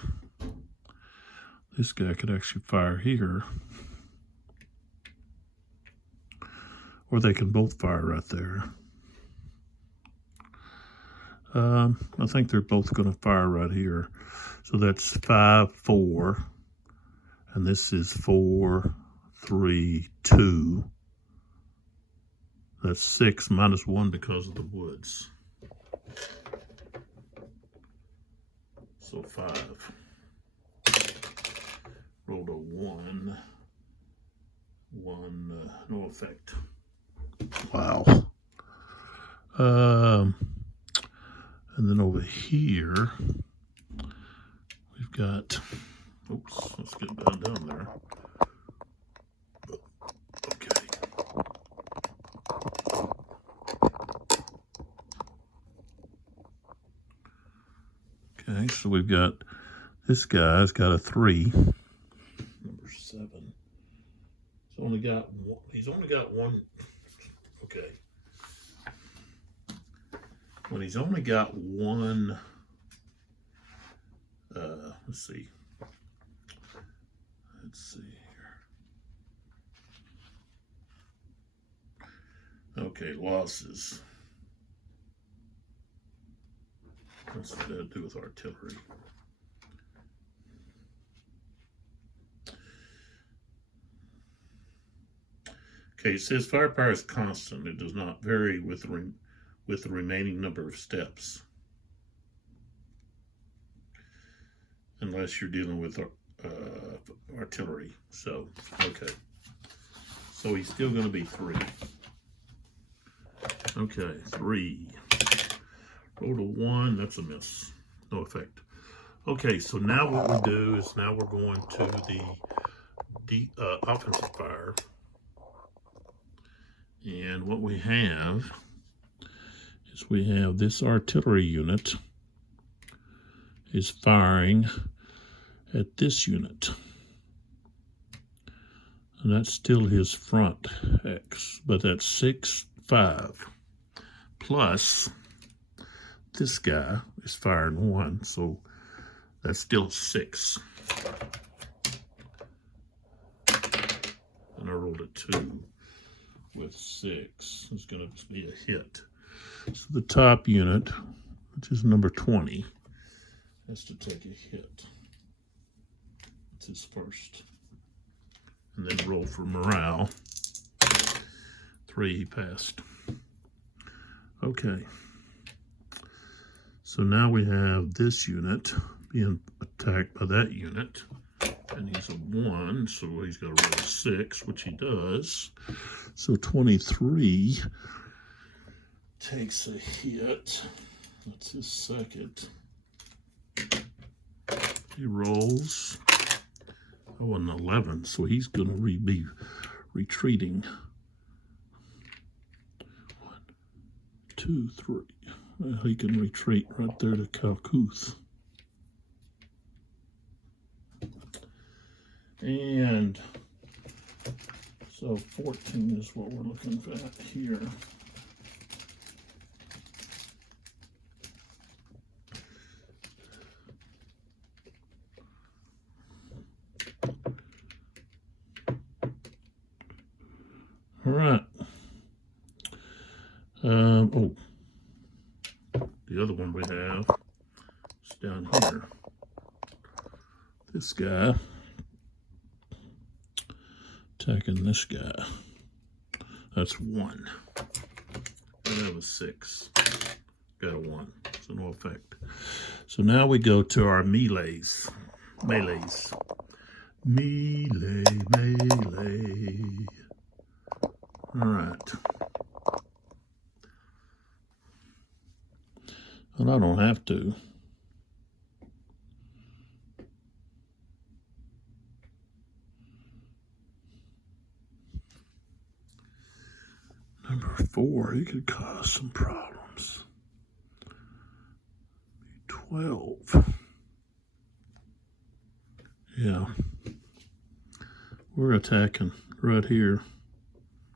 This guy could actually fire here. Or they can both fire right there. I think they're both going to fire right here. So that's 5, 4. And this is 4, 3, 2. That's 6 -1 because of the woods. So 5. Rolled a 1. 1, no effect. Wow. And then over here, we've got, oops, let's get down there. Okay. Okay, so we've got, this guy's got a 3. Number 7. He's only got one, okay. When he's only got one, let's see here. Okay, losses. What's that to do with artillery? Okay, it says firepower is constant. It does not vary with the remaining number of steps, unless you're dealing with artillery. So, okay. So he's still going to be 3. Okay, 3. Roll a 1. That's a miss. No effect. Okay, so now what we do is now we're going to the offensive fire. And what we have is we have this artillery unit is firing at this unit. And that's still his front X, but that's 6, 5. Plus, this guy is firing 1, so that's still 6. And I rolled a 2 with 6. It's going to be a hit. So the top unit, which is number 20, has to take a hit. It's his first. And then roll for morale. 3, he passed. Okay. So now we have this unit being attacked by that unit. And he's a 1, so he's got to roll a 6, which he does. So 23 takes a hit. That's his second. He rolls, an 11, so he's going to be retreating. 1, 2, 3. Well, he can retreat right there to Calcuth. And so 14 is what we're looking at here. All right. The other one we have is down here. This guy attacking this guy. That's 1. And that was 6. Got a 1. So no effect. So now we go to our melees. Melees. Melee. All right. And I don't have to. Number 4, he could cause some problems. 12. Yeah. We're attacking right here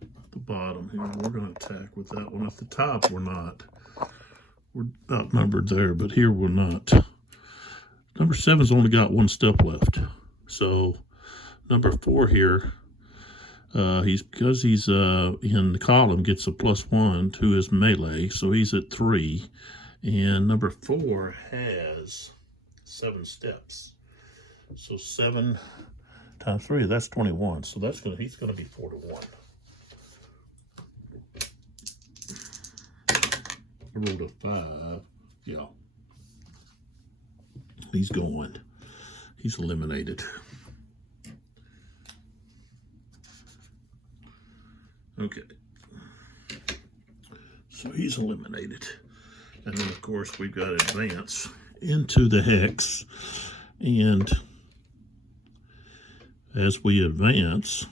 at the bottom here. We're going to attack with that one. At the top, we're not. We're outnumbered there, but here we're not. Number 7's only got 1 step left. So number 4 here, because he's in the column, gets a +1 to his melee, so he's at 3. And number 4 has 7 steps. So 7 times 3, that's 21. So he's gonna be 4 to 1. I rolled a 5. Yeah. He's going. He's eliminated. Okay. So he's eliminated. And then, of course, we've got advance into the hex. And as we advance,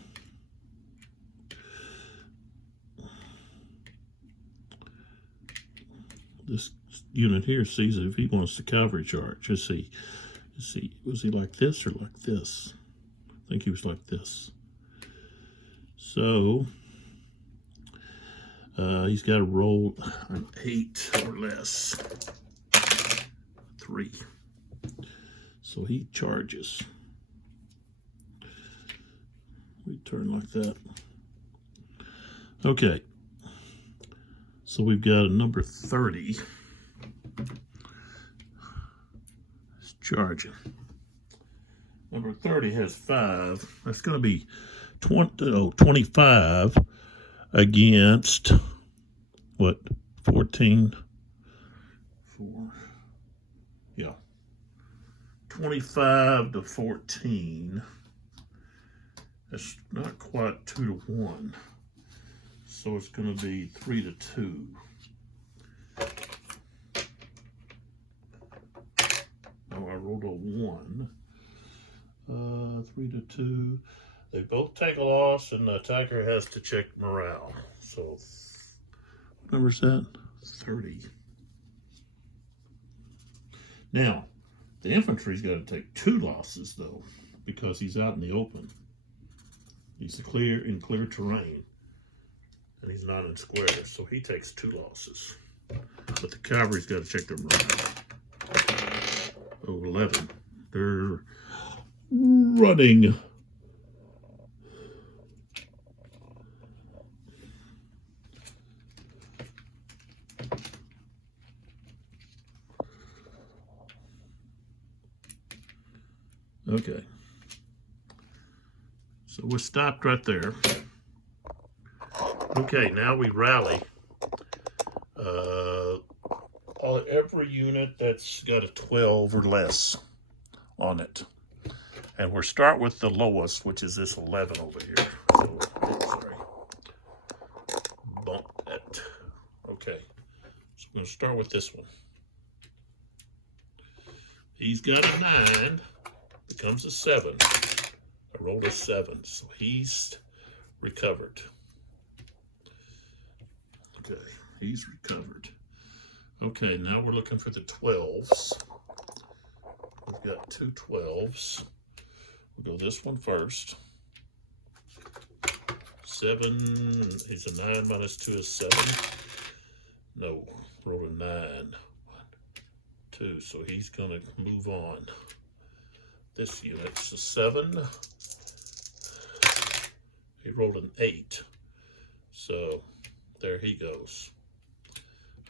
this unit here sees if he wants the cavalry charge. Let's see, was he like this or like this? I think he was like this. So he's got to roll an 8 or less. 3. So he charges. We turn like that. Okay. So we've got a number 30. It's charging. Number 30 has 5. That's going to be 25 against what? 14? 4. Yeah. 25 to 14. That's not quite 2 to 1. So it's going to be 3 to 2. Now I rolled a 1. 3 to 2. They both take a loss, and the attacker has to check morale. So, what number is that? 30. Now, the infantry's got to take 2 losses, though, because he's out in the open. He's in clear terrain, and he's not in squares, so he takes 2 losses. But the cavalry's got to check their morale. Oh, 11. They're running. Okay. So we're stopped right there. Okay, now we rally. Every unit that's got a 12 or less on it. And we'll start with the lowest, which is this 11 over here. So, sorry. Bump that. Okay. So we're going to start with this one. He's got a 9. Becomes a 7. I rolled a 7, so he's recovered. Okay, he's recovered. Okay, now we're looking for the 12s. We've got 2 12s. We'll go this one first. 7 is a 9 minus 2 is 7. No, roll a 9. 1, 2, so he's going to move on. This unit's a 7. He rolled an 8. So there he goes.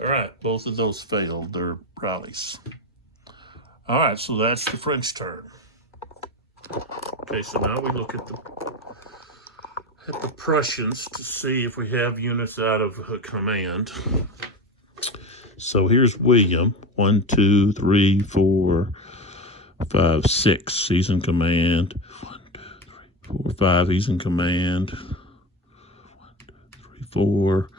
All right, both of those failed their rallies. All right, so that's the French turn. Okay, so now we look at the Prussians to see if we have units out of command. So here's William. 1, 2, 3, 4, 5, 6. He's in command. 1, 2, 3, 4, 5. He's in command. 1, 2, 3, 4.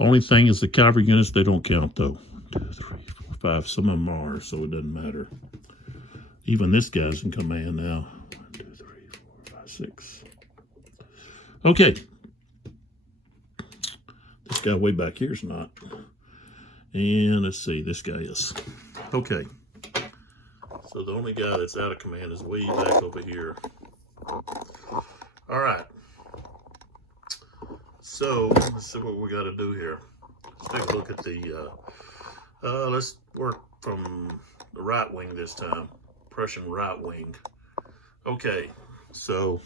Only thing is the cavalry units, they don't count though. 1, 2, 3, 4, 5. Some of them are, so it doesn't matter. Even this guy's in command now. 1, 2, 3, 4, 5, 6. Okay. This guy way back here is not. And let's see, this guy is. Okay. So the only guy that's out of command is way back over here. All right. So let's see what we got to do here. Let's take a look at the, let's work from the right wing this time. Prussian right wing. Okay, so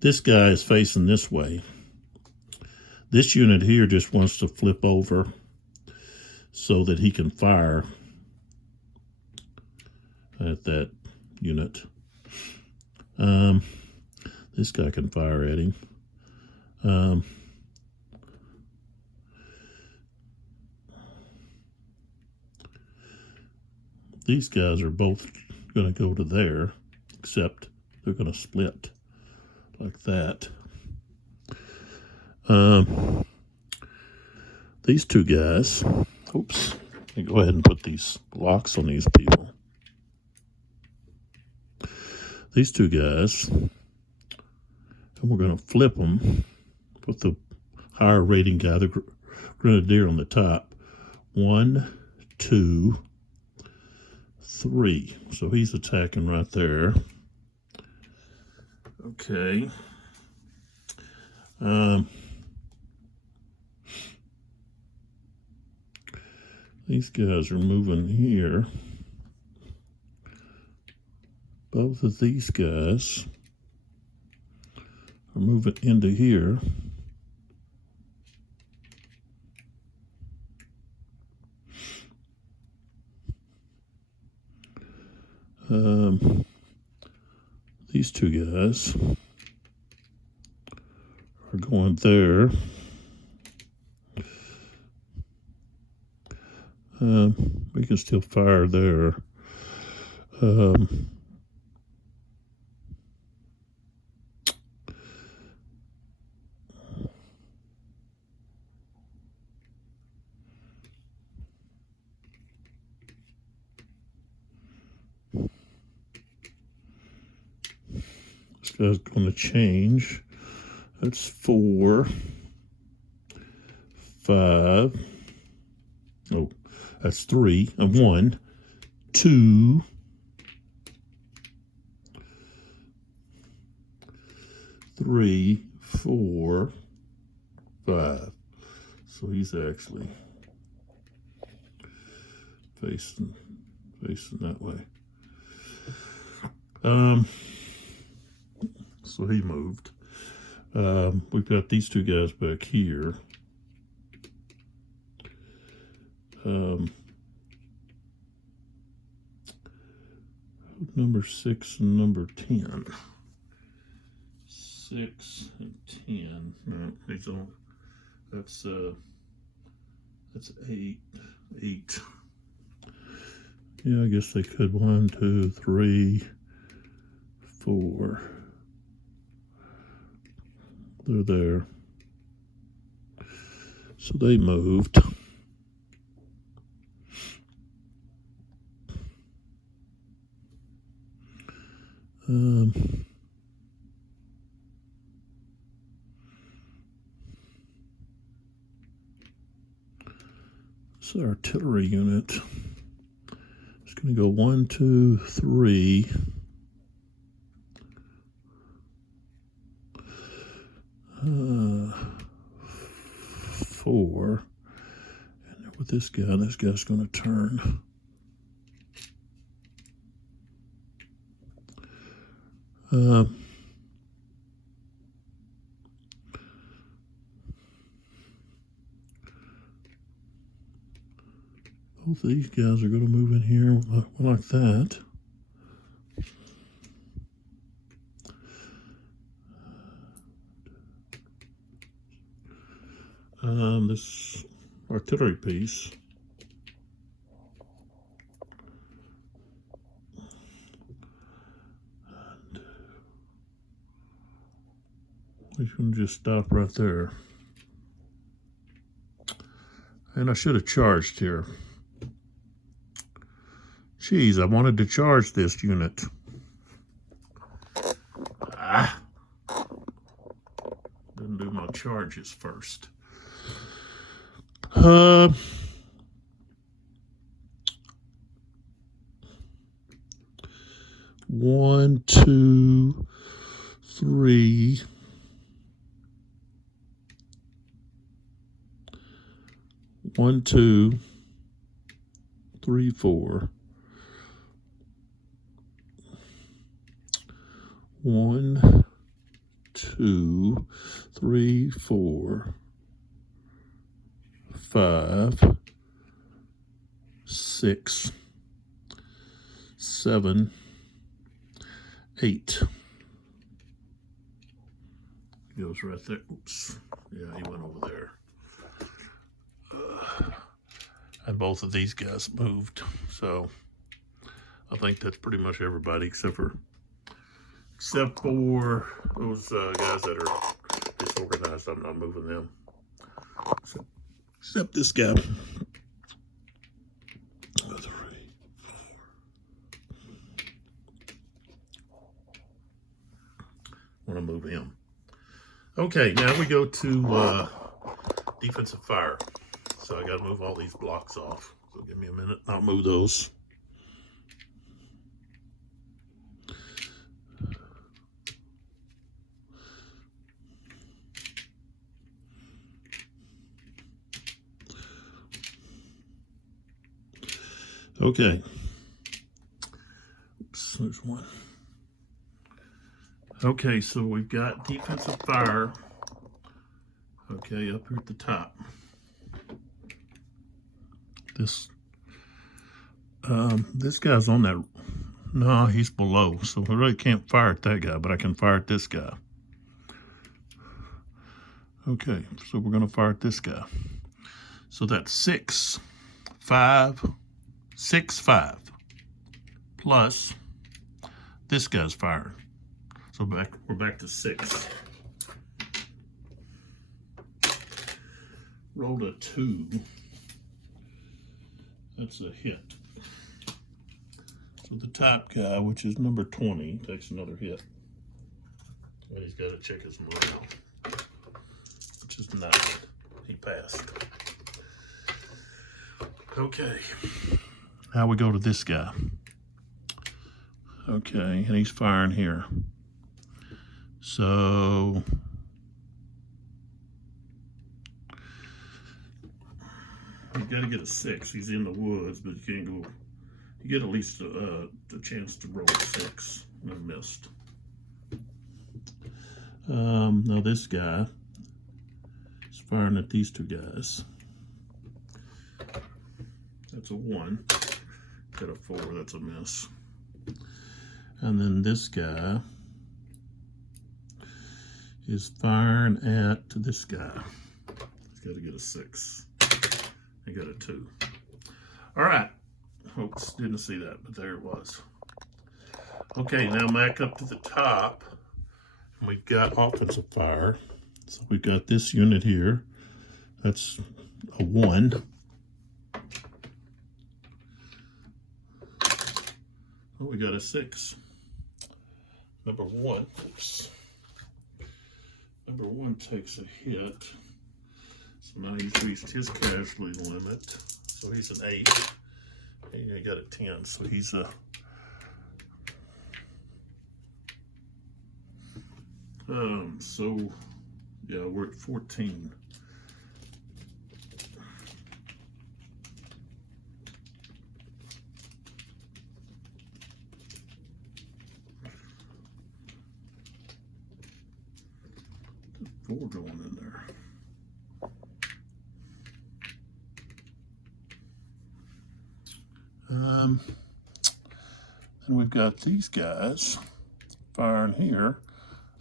this guy is facing this way. This unit here just wants to flip over so that he can fire at that unit. This guy can fire at him. These guys are both going to go to there, except they're going to split like that. These two guys, oops, Let me go ahead and put these locks on these people. These two guys, and we're going to flip them. Put the higher rating guy, the Grenadier, on the top. 1, 2, 3. So he's attacking right there. Okay. These guys are moving here. Both of these guys are moving into here. These two guys are going there. We can still fire there. This guy's going to change. That's 4, 5. Oh, that's 3 and 1, 2, 3, 4, 5. So he's actually facing that way. So he moved. We've got these two guys back here. Number 6 and number 10. 6 and 10. No, these don't. That's 8. 8. Yeah, I guess they could. 1, 2, 3, 4. They're there. So they moved. This artillery unit is going to go 1, 2, 3. 4. And with this guy's going to turn. Both of these guys are going to move in here like that. This artillery piece we can just stop right there. And I should have charged here. Geez, I wanted to charge this unit. Didn't do my charges first. 1, 2, 3. 1, 2, 3, 4. 1, 2, 3, 4, 5, 6, 7, 8. He goes right there. Oops. Yeah, he went over there. And both of these guys moved. So I think that's pretty much everybody except for those guys that are disorganized. I'm not moving them. Except this guy. I'm going to move him. Okay, now we go to defensive fire. So I got to move all these blocks off. So give me a minute. I'll move those. Okay. Oops, there's one. Okay, so we've got defensive fire. Okay, up here at the top. This guy's on that. No, he's below, so I really can't fire at that guy, but I can fire at this guy. Okay, so we're going to fire at this guy. So that's 6, 5, 6, 5, plus this guy's firing. So we're back to 6. Rolled a 2. That's a hit. So the top guy, which is number 20, takes another hit. And he's got to check his morale, which is 9. He passed. Okay. Now we go to this guy. Okay, and he's firing here. So you got to get a 6. He's in the woods, but you can't go. You get at least a chance to roll a 6. And I missed. Now this guy is firing at these 2 guys. That's a 1. Got a 4. That's a miss. And then this guy is firing at this guy. He's got to get a 6. He got a 2. All right. Folks, didn't see that, but there it was. Okay, now back up to the top. We've got offensive fire. So we've got this unit here. That's a 1. Oh, we got a 6. Number 1. Oops. Number 1 takes a hit. So now he's reached his casualty limit. So he's an 8. And he got a 10. So he's a... So, yeah, we're at 14. There's 4 going in there. And we've got these guys firing here.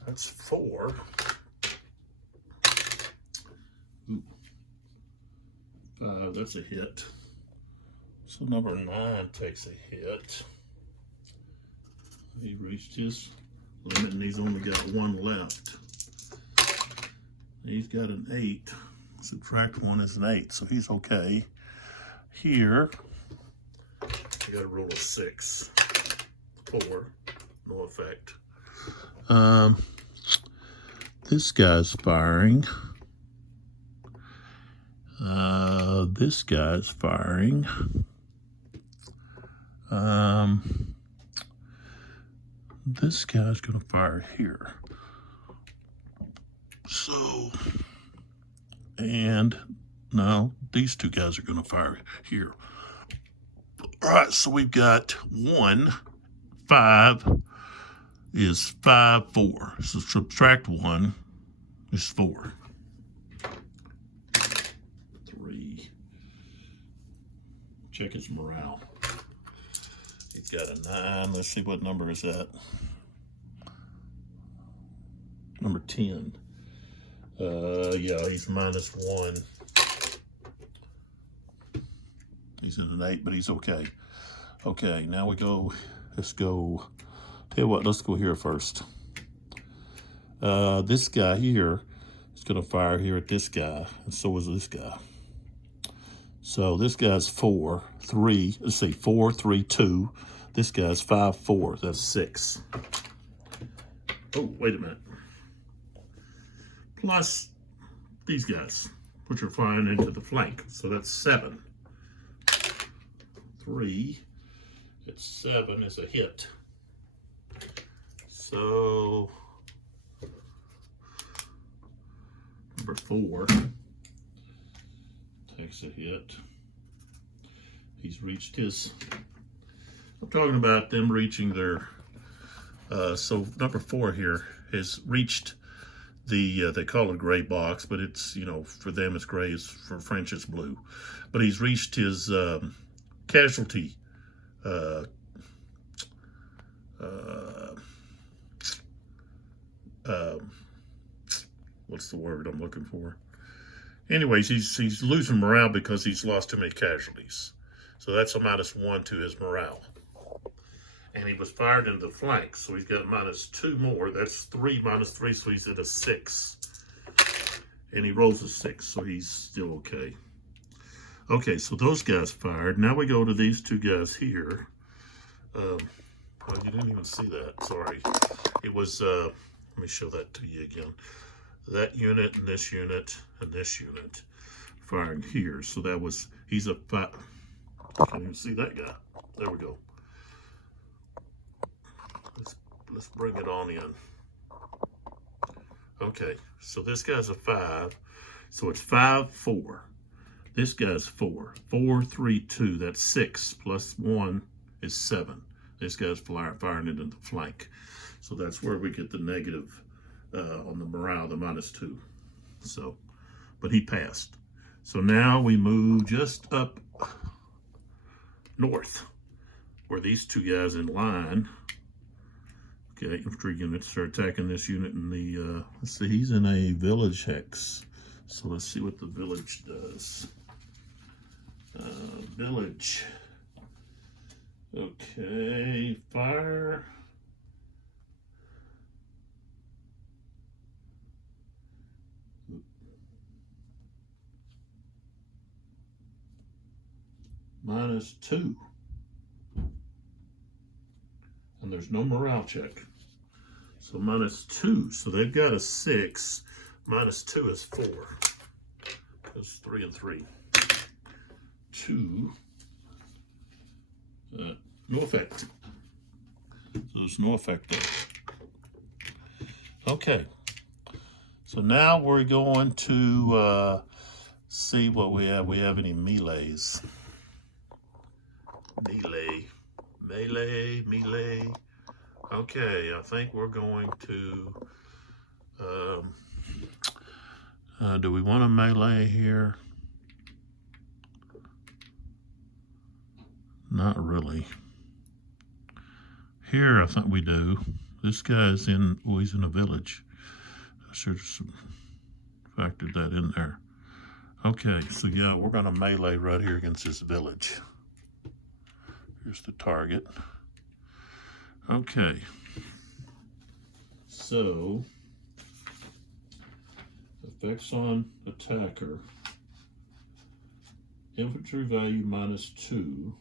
That's 4. Ooh. 5, that's a hit. So number 9 takes a hit. He reached his limit and he's only got 1 left. He's got an 8. Subtract 1 is an 8, so he's okay. Here, you gotta roll a 6. 4, no effect. This guy's firing. This guy's firing. This guy's gonna fire here. So, and no, these 2 guys are gonna fire here. All right, so we've got 1, 5 is 5, 4. So subtract 1 is 4. 3. Check his morale. He's got a 9. Let's see what number is that. Number 10. Yeah, he's -1. He's in an 8, but he's okay. Okay, now we go. Let's go. Tell you what, let's go here first. This guy here is going to fire here at this guy, and so is this guy. So this guy's 4, 3. Let's see, 4, 3, 2. This guy's 5, 4. That's 6. Oh, wait a minute. plus these guys, which are flying into the flank. So that's 7. 3 at 7 is a hit. So number 4 takes a hit. He's reached his, I'm talking about them reaching their, so number 4 here has reached the, they call it gray box, but it's, you know, for them it's gray, it's, for French it's blue. But he's reached his casualty what's the word I'm looking for? Anyways, he's losing morale because he's lost too many casualties. So that's a -1 to his morale. And he was fired into the flank, so he's got -2 more. That's 3 -3, so he's at a 6. And he rolls a 6, so he's still okay. Okay, so those guys fired. Now we go to these 2 guys here. Well, you didn't even see that, sorry. It was, let me show that to you again. That unit and this unit firing here. So that was, he's a 5. Can't even see that guy. There we go. Let's bring it on in. Okay, so this guy's a 5. So it's 5, 4. This guy's 4. 4, 3, 2. That's 6 plus 1 is 7. This guy's firing it in the flank. So that's where we get the negative on the morale, the -2. So, but he passed. So now we move just up north, where these 2 guys in line. Okay, infantry units are attacking this unit in the, let's see, he's in a village hex. So let's see what the village does. Village. Okay, fire. -2. And there's no morale check. So -2. So they've got a 6. -2 is 4. Because 3 and 3. 2. No effect. So there's no effect there. Okay. So now we're going to see what we have. We have any melees? Melee. Okay, I think we're going to, do we want a melee here? Not really. Here, I think we do. This guy's in, well, he's in a village. I should have factored that in there. Okay, so yeah, we're gonna melee right here against this village. Here's the target. Okay. So, effects on attacker. Infantry value -2.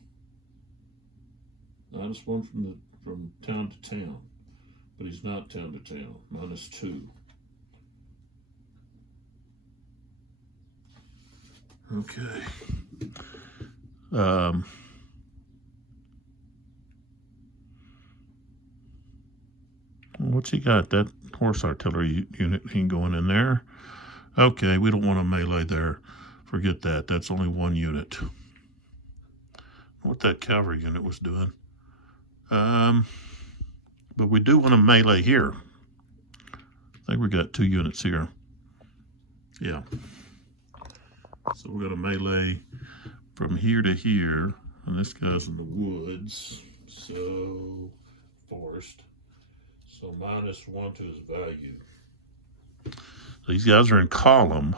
-1 from town to town. But he's not town to town. -2. Okay. What's he got? That horse artillery unit ain't going in there. Okay, we don't want a melee there. Forget that. That's only 1 unit. What that cavalry unit was doing. But we do want a melee here. I think we got 2 units here. Yeah. So we're going to melee from here to here. And this guy's in the woods. So, forest. So -1 to his value. These guys are in column.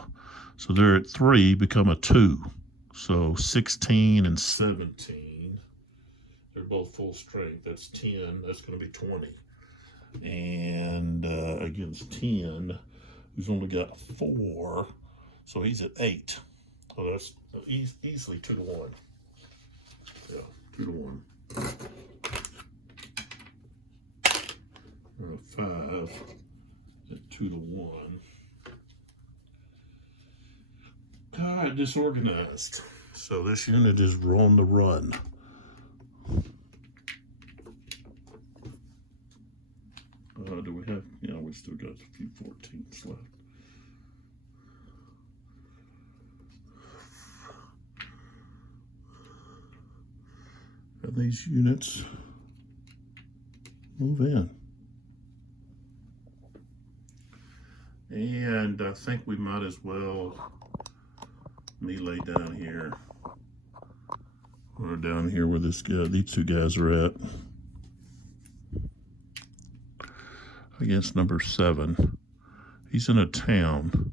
So they're at 3, become a 2. So 16 and 17. They're both full strength. That's 10. That's going to be 20. And against 10, who's only got 4. So he's at 8. So that's easily 2 to 1. Yeah, 2 to 1. 5 at 2 to 1. got disorganized. So this unit is on the run. Do we have, yeah, we still got a few 14s left. And these units move in. And I think we might as well melee down here. Or down here where these two guys are at. Against number 7. He's in a town.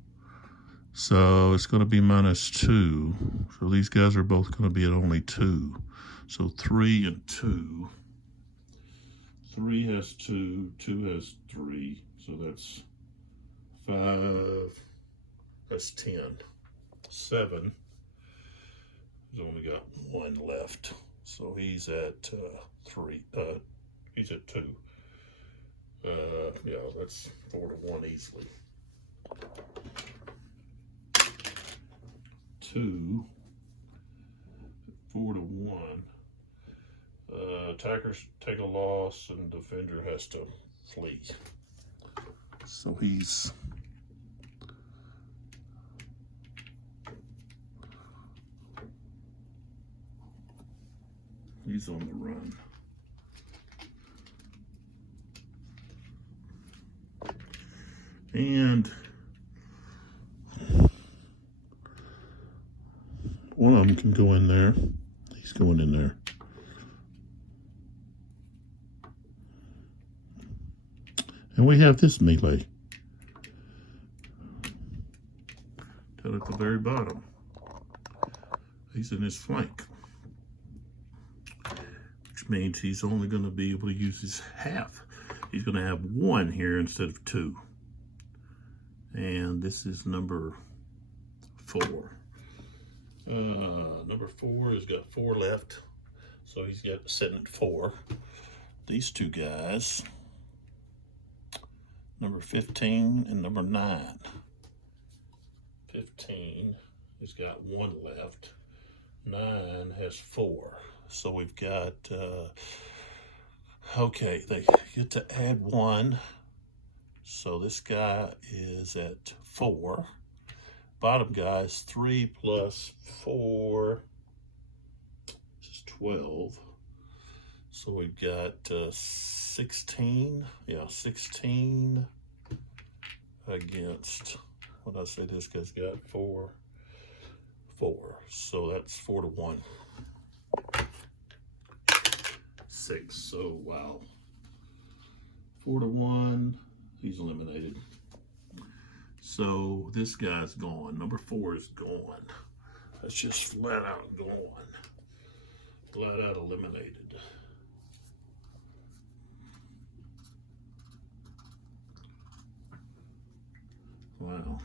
So it's going to be -2. So these guys are both going to be at only 2. So 3 and 2. 3 has 2, 2 has 3. So that's 5. That's 10. 7. He's only got 1 left. So he's at 3. He's at 2. Yeah, that's 4 to 1 easily. 2, 4 to 1. Attackers take a loss and defender has to flee. So he's on the run. And one of them can go in there. He's going in there. And we have this melee down at the very bottom. He's in his flank, which means he's only going to be able to use his half. He's going to have 1 here instead of 2. And this is number 4. Number 4 has got 4 left, so he's got sitting at 4. These two guys, number 15 and number 9. 15 has got 1 left. 9 has 4. So we've got, okay, they get to add 1. So this guy is at 4. Bottom guy is 3 plus 4, which is 12. So we've got 16. Yeah, 16 against, what did I say? This guy's got 4. So that's 4 to 1. 6. So wow. 4 to 1. He's eliminated. So this guy's gone. Number 4 is gone. That's just flat out gone. Flat out eliminated. Wow.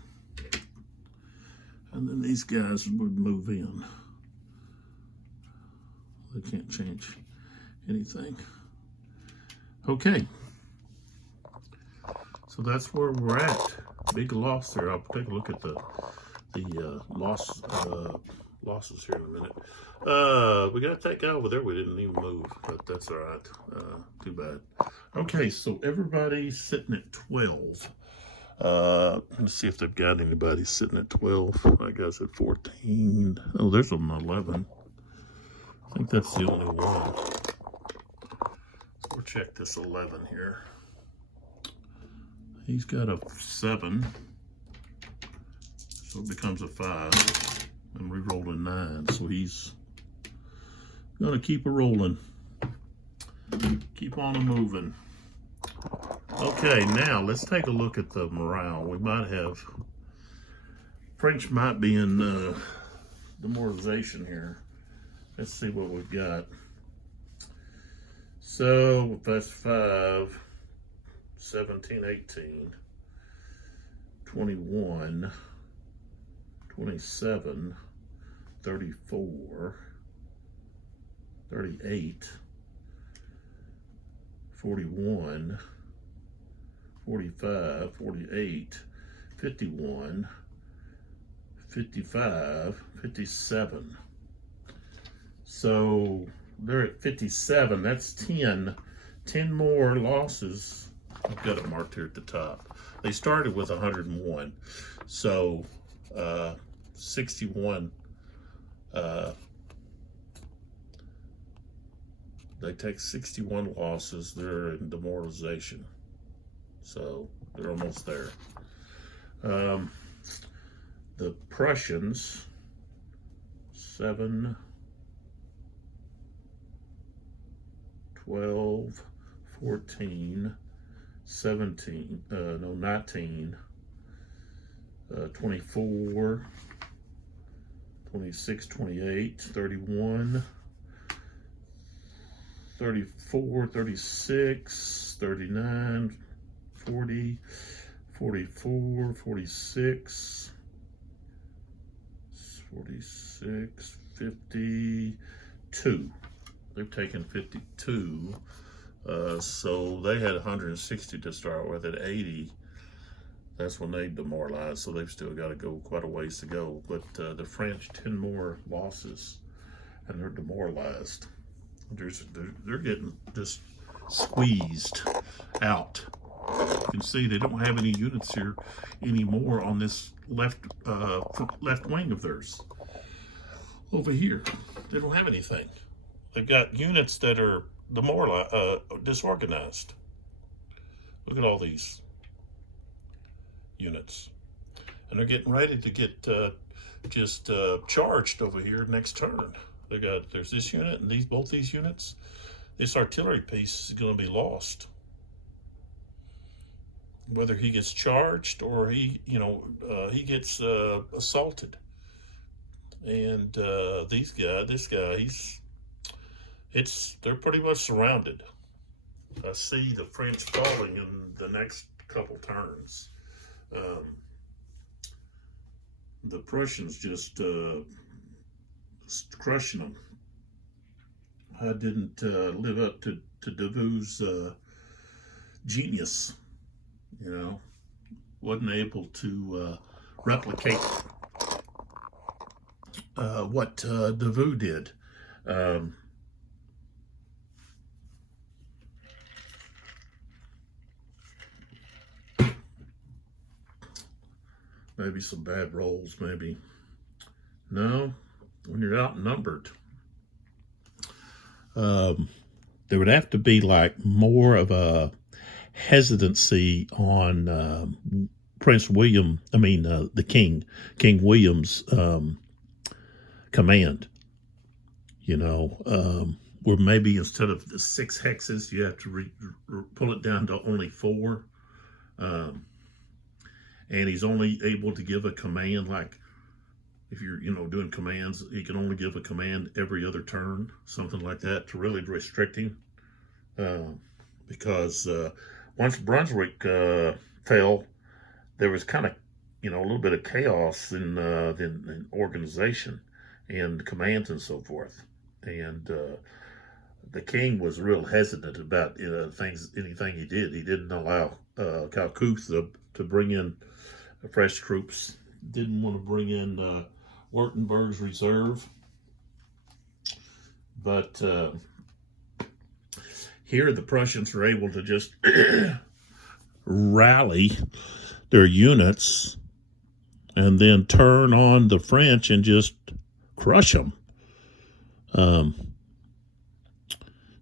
And then these guys would move in. They can't change anything. Okay. So that's where we're at. Big loss there. I'll take a look at the losses here in a minute. We got that guy over there. We didn't even move, but that's all right. Too bad. Okay, so everybody's sitting at 12. Let's see if they've got anybody sitting at 12. That guy's at 14. Oh, there's an 11. I think that's the only one. So we'll check this 11 here. He's got a 7, so it becomes a 5, and we rolled a 9, so he's gonna keep a rolling, keep on a moving. Okay, now let's take a look at the morale. We might have, French might be in demoralization here. Let's see what we've got. So that's 5. 17, 18, 21, 27, 34, 38, 41, 45, 48, 51, 55, 57. So they're at 57. That's 10 more losses. I've got it marked here at the top. They started with 101. So 61. They take 61 losses. They're in demoralization. So they're almost there. The Prussians, 7, 12, 14, 17, 19, 24, 26, 28, 31, 34, 36, 39, 40, 44, 46, 46, 52. They've taken 52. So they had 160 to start with. At 80, that's when they demoralized. So they've still got to go quite a ways to go. But the French, 10 more losses, and they're demoralized. They're getting just squeezed out. You can see they don't have any units here anymore on this left wing of theirs. Over here, they don't have anything. They've got units that are disorganized. Look at all these units, and they're getting ready to get charged over here next turn. There's this unit and both these units. This artillery piece is going to be lost. Whether he gets charged or he gets assaulted. And this guy, they're pretty much surrounded. I see the French falling in the next couple turns. The Prussians just crushing them. I didn't live up to Davout's genius, wasn't able to replicate what Davout did. Maybe some bad rolls, maybe. No, when you're outnumbered, there would have to be like more of a hesitancy on Prince William, the King William's command, where maybe instead of the 6 hexes, you have to pull it down to only 4. And he's only able to give a command, like if you're, doing commands, he can only give a command every other turn, something like that, to really restrict him. Because once Brunswick fell, there was kind of, a little bit of chaos in organization and commands and so forth. And the king was real hesitant about anything he did. He didn't allow Kalkuth to bring in fresh troops. Didn't want to bring in Württemberg's reserve. But here the Prussians are able to just rally their units and then turn on the French and just crush them.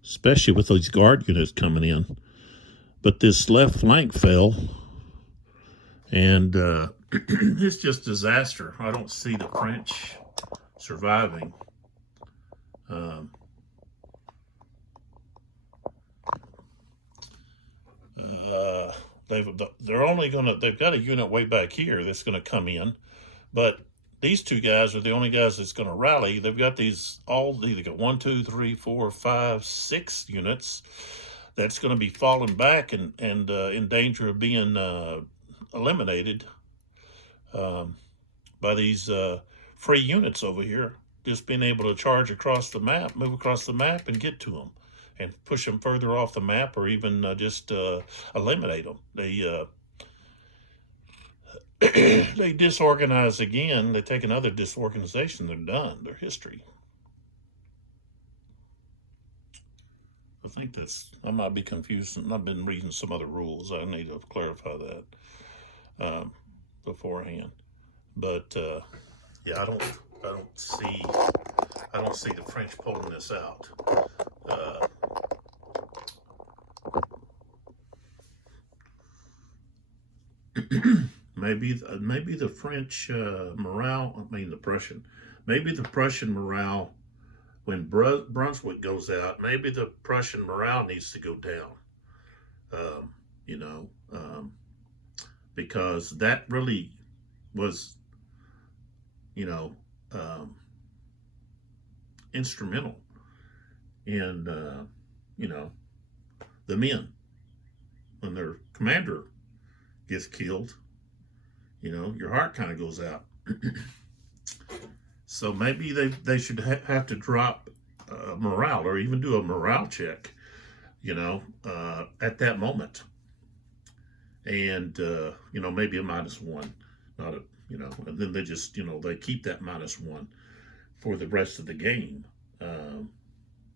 Especially with these guard units coming in. But this left flank fell, and it's just disaster. I don't see the French surviving. They've got a unit way back here that's gonna come in, but these two guys are the only guys that's going to rally. They've got they've got 1, 2, 3, 4, 5, 6 units that's going to be falling back and in danger of being eliminated by these free units over here, just being able to charge across the map, move across the map and get to them and push them further off the map, or even just eliminate them. they disorganize again. They take another disorganization. They're done. They're history. I think I might be confused. I've been reading some other rules. I need to clarify that beforehand. But yeah, I don't see the French pulling this out. Uh, maybe the French morale. I mean the Prussian. Maybe the Prussian morale when Brunswick goes out. Maybe the Prussian morale needs to go down. Um, you know, because that really was, you know, um, instrumental in, you know, the men when their commander gets killed. You know, your heart kind of goes out. So maybe they should have to drop morale or even do a morale check. You know, at that moment, and you know maybe a -1, not a and then they just they keep that -1 for the rest of the game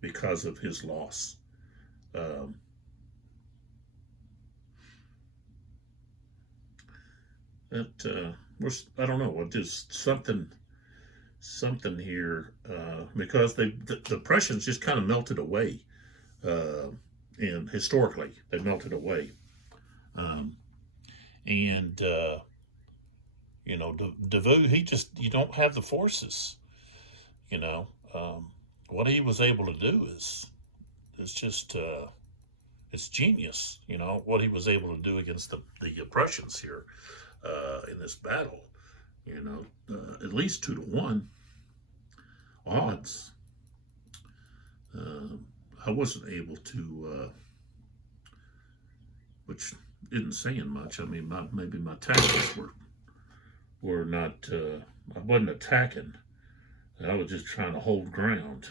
because of his loss. Um, that I don't know. Just something here because the Prussians just kind of melted away, and historically they melted away, um, and Davout you don't have the forces. You know, what he was able to do is just it's genius. You know what he was able to do against the Prussians here in this battle. At least 2-1 odds. Uh, I wasn't able to, which isn't saying much. I mean, maybe my tactics were not. I wasn't attacking. I was just trying to hold ground.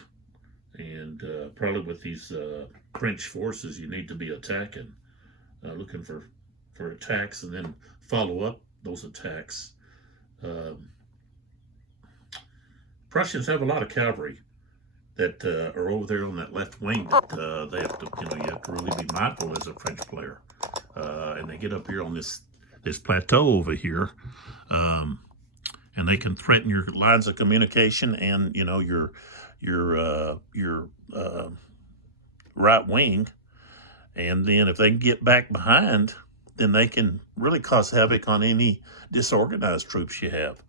And probably with these French forces, you need to be attacking, looking for attacks, and then follow up those attacks. Prussians have a lot of cavalry that are over there on that left wing that they have to, you have to really be mindful as a French player. And they get up here on this plateau over here, and they can threaten your lines of communication and your right wing. And then if they can get back behind, then they can really cause havoc on any disorganized troops you have.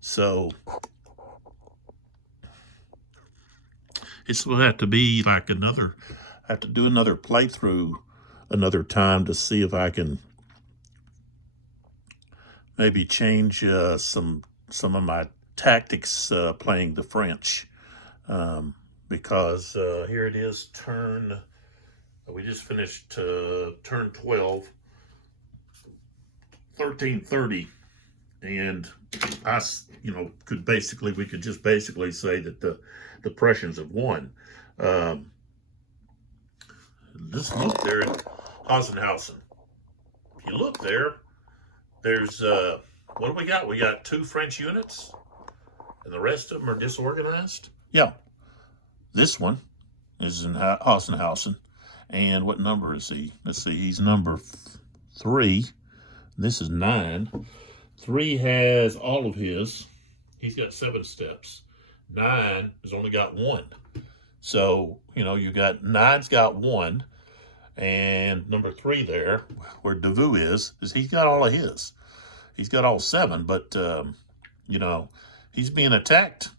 So it's will have to be like I have to do another playthrough another time to see if I can maybe change some of my tactics playing the French, because here it is, we just finished turn 12, 13:30, and we could just basically say that the Prussians have won. Just look there at Hausenhausen. If you look there, there's what do we got? We got 2 French units, and the rest of them are disorganized. Yeah, this one is in Hausenhausen, and what number is he? Let's see, he's number 3. This is 9. 3 has all of his. He's got 7 steps. 9 has only got 1. So, you got 9's got 1, and number 3 there, where Davout is he's got all of his. He's got all 7, but, he's being attacked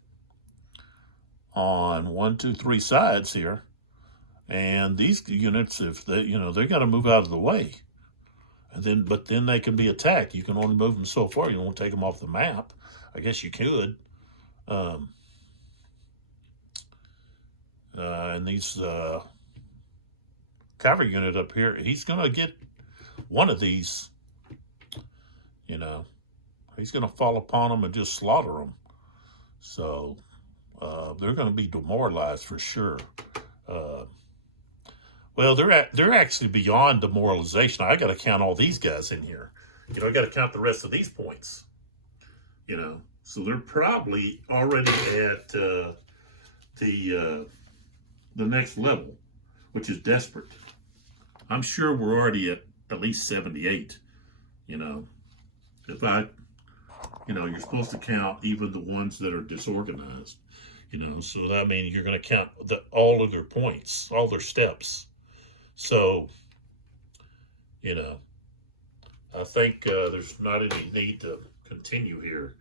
on 1, 2, 3 sides here. And these units, if they got to move out of the way. But then they can be attacked. You can only move them so far. You don't take them off the map. I guess you could. And these cavalry unit up here, he's going to get one of these. He's going to fall upon them and just slaughter them. So they're going to be demoralized for sure. Well, they're actually beyond demoralization. I got to count all these guys in here. You know, I got to count the rest of these points. You know, so they're probably already at the next level, which is desperate. I'm sure we're already at least 78. You know, if I, you know, you're supposed to count even the ones that are disorganized. You know, so that means you're going to count all of their points, all their steps. So, you know, I think there's not any need to continue here.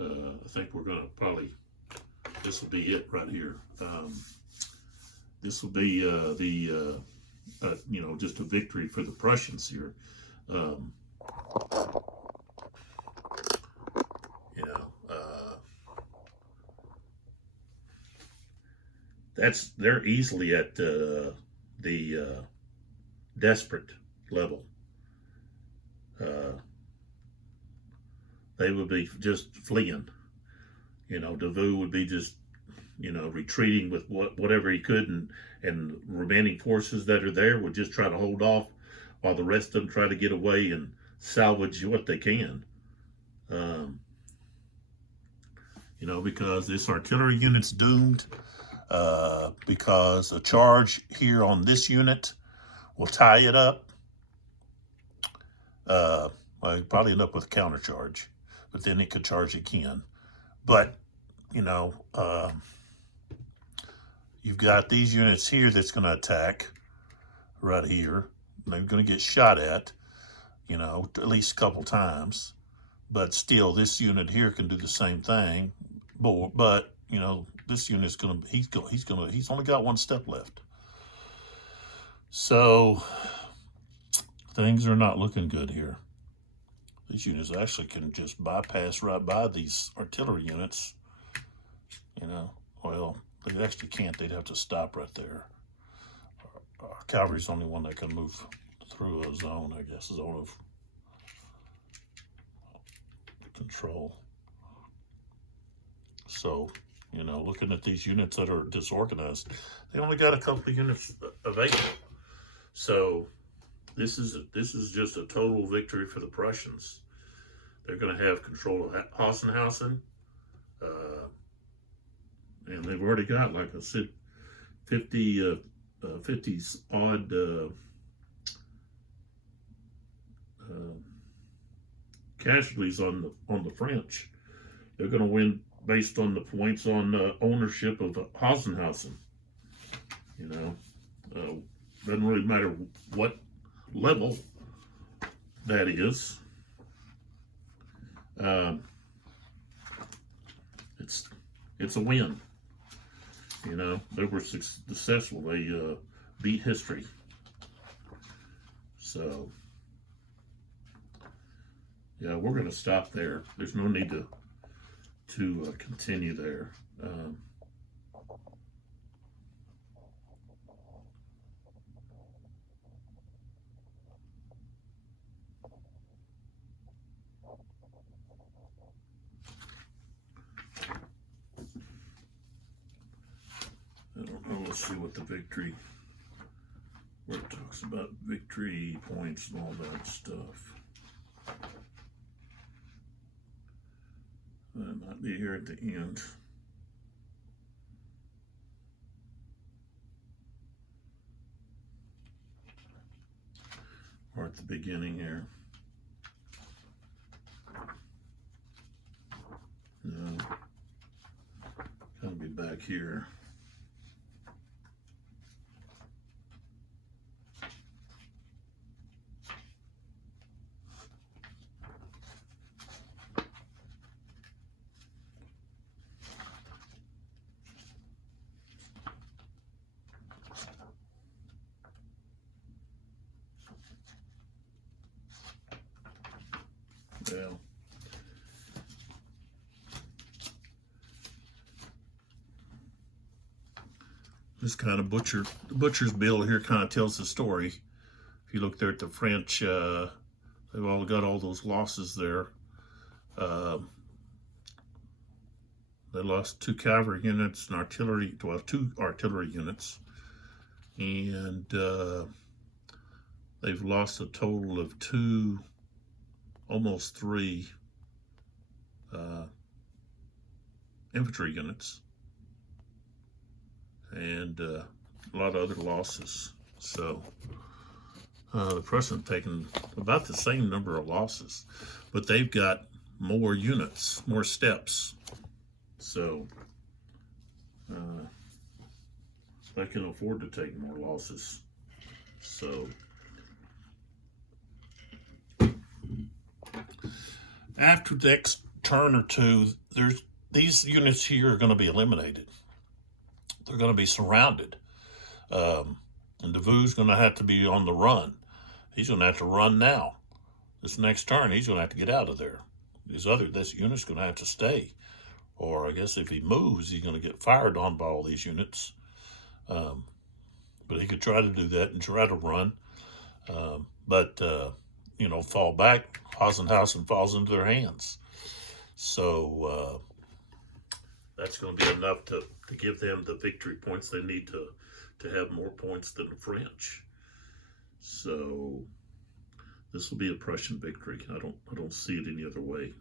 I think we're going to probably, this will be it right here. This will be you know, just a victory for the Prussians here. You know, they're easily at the desperate level. They would be just fleeing. You know, Davout would be just, you know, retreating with whatever he could, and remaining forces that are there would just try to hold off while the rest of them try to get away and salvage what they can. You know, because this artillery unit's doomed, because a charge here on this unit will tie it up. Well, he'd probably end up with a countercharge, but then he could charge again. But, you know, you've got these units here that's going to attack right here. They're going to get shot at, you know, at least a couple times. But still, this unit here can do the same thing. But you know, this unit's going to, he's only got one step left. So things are not looking good here. These units actually can just bypass right by these artillery units. You know, well, they actually can't. They'd have to stop right there. Our cavalry's the only one that can move through a zone, I guess, zone of control. So, you know, looking at these units that are disorganized, they only got a couple of units available. So this is just a total victory for the Prussians. They're going to have control of Hossenhausen, and they've already got, like I said, 50 odd casualties on the French. They're going to win based on the points on ownership of Hossenhausen. You know, doesn't really matter what level that is. It's a win. You know, they were successful. They beat history. So, yeah, we're going to stop there. There's no need to continue there. I don't know. Let's see what the victory, where it talks about victory points and all that stuff. That might be here at the end. Or at the beginning here. No. Gotta be back here. Well, this kind of butcher's bill here kind of tells the story. If you look there at the French, they've all got all those losses there. They lost 2 cavalry units and artillery, well, 2 artillery units, and they've lost a total of 2 almost 3 infantry units, and a lot of other losses. So the Prussians taking about the same number of losses, but they've got more units, more steps. So they can afford to take more losses. So after the next turn or two, these units here are going to be eliminated. They're going to be surrounded. And Davout's going to have to be on the run. He's going to have to run now. This next turn, he's going to have to get out of there. This unit's going to have to stay. Or I guess if he moves, he's going to get fired on by all these units. But he could try to do that and try to run. Fall back. Hausenhausen falls into their hands. So that's going to be enough to give them the victory points they need to have more points than the French. So this will be a Prussian victory. I don't see it any other way.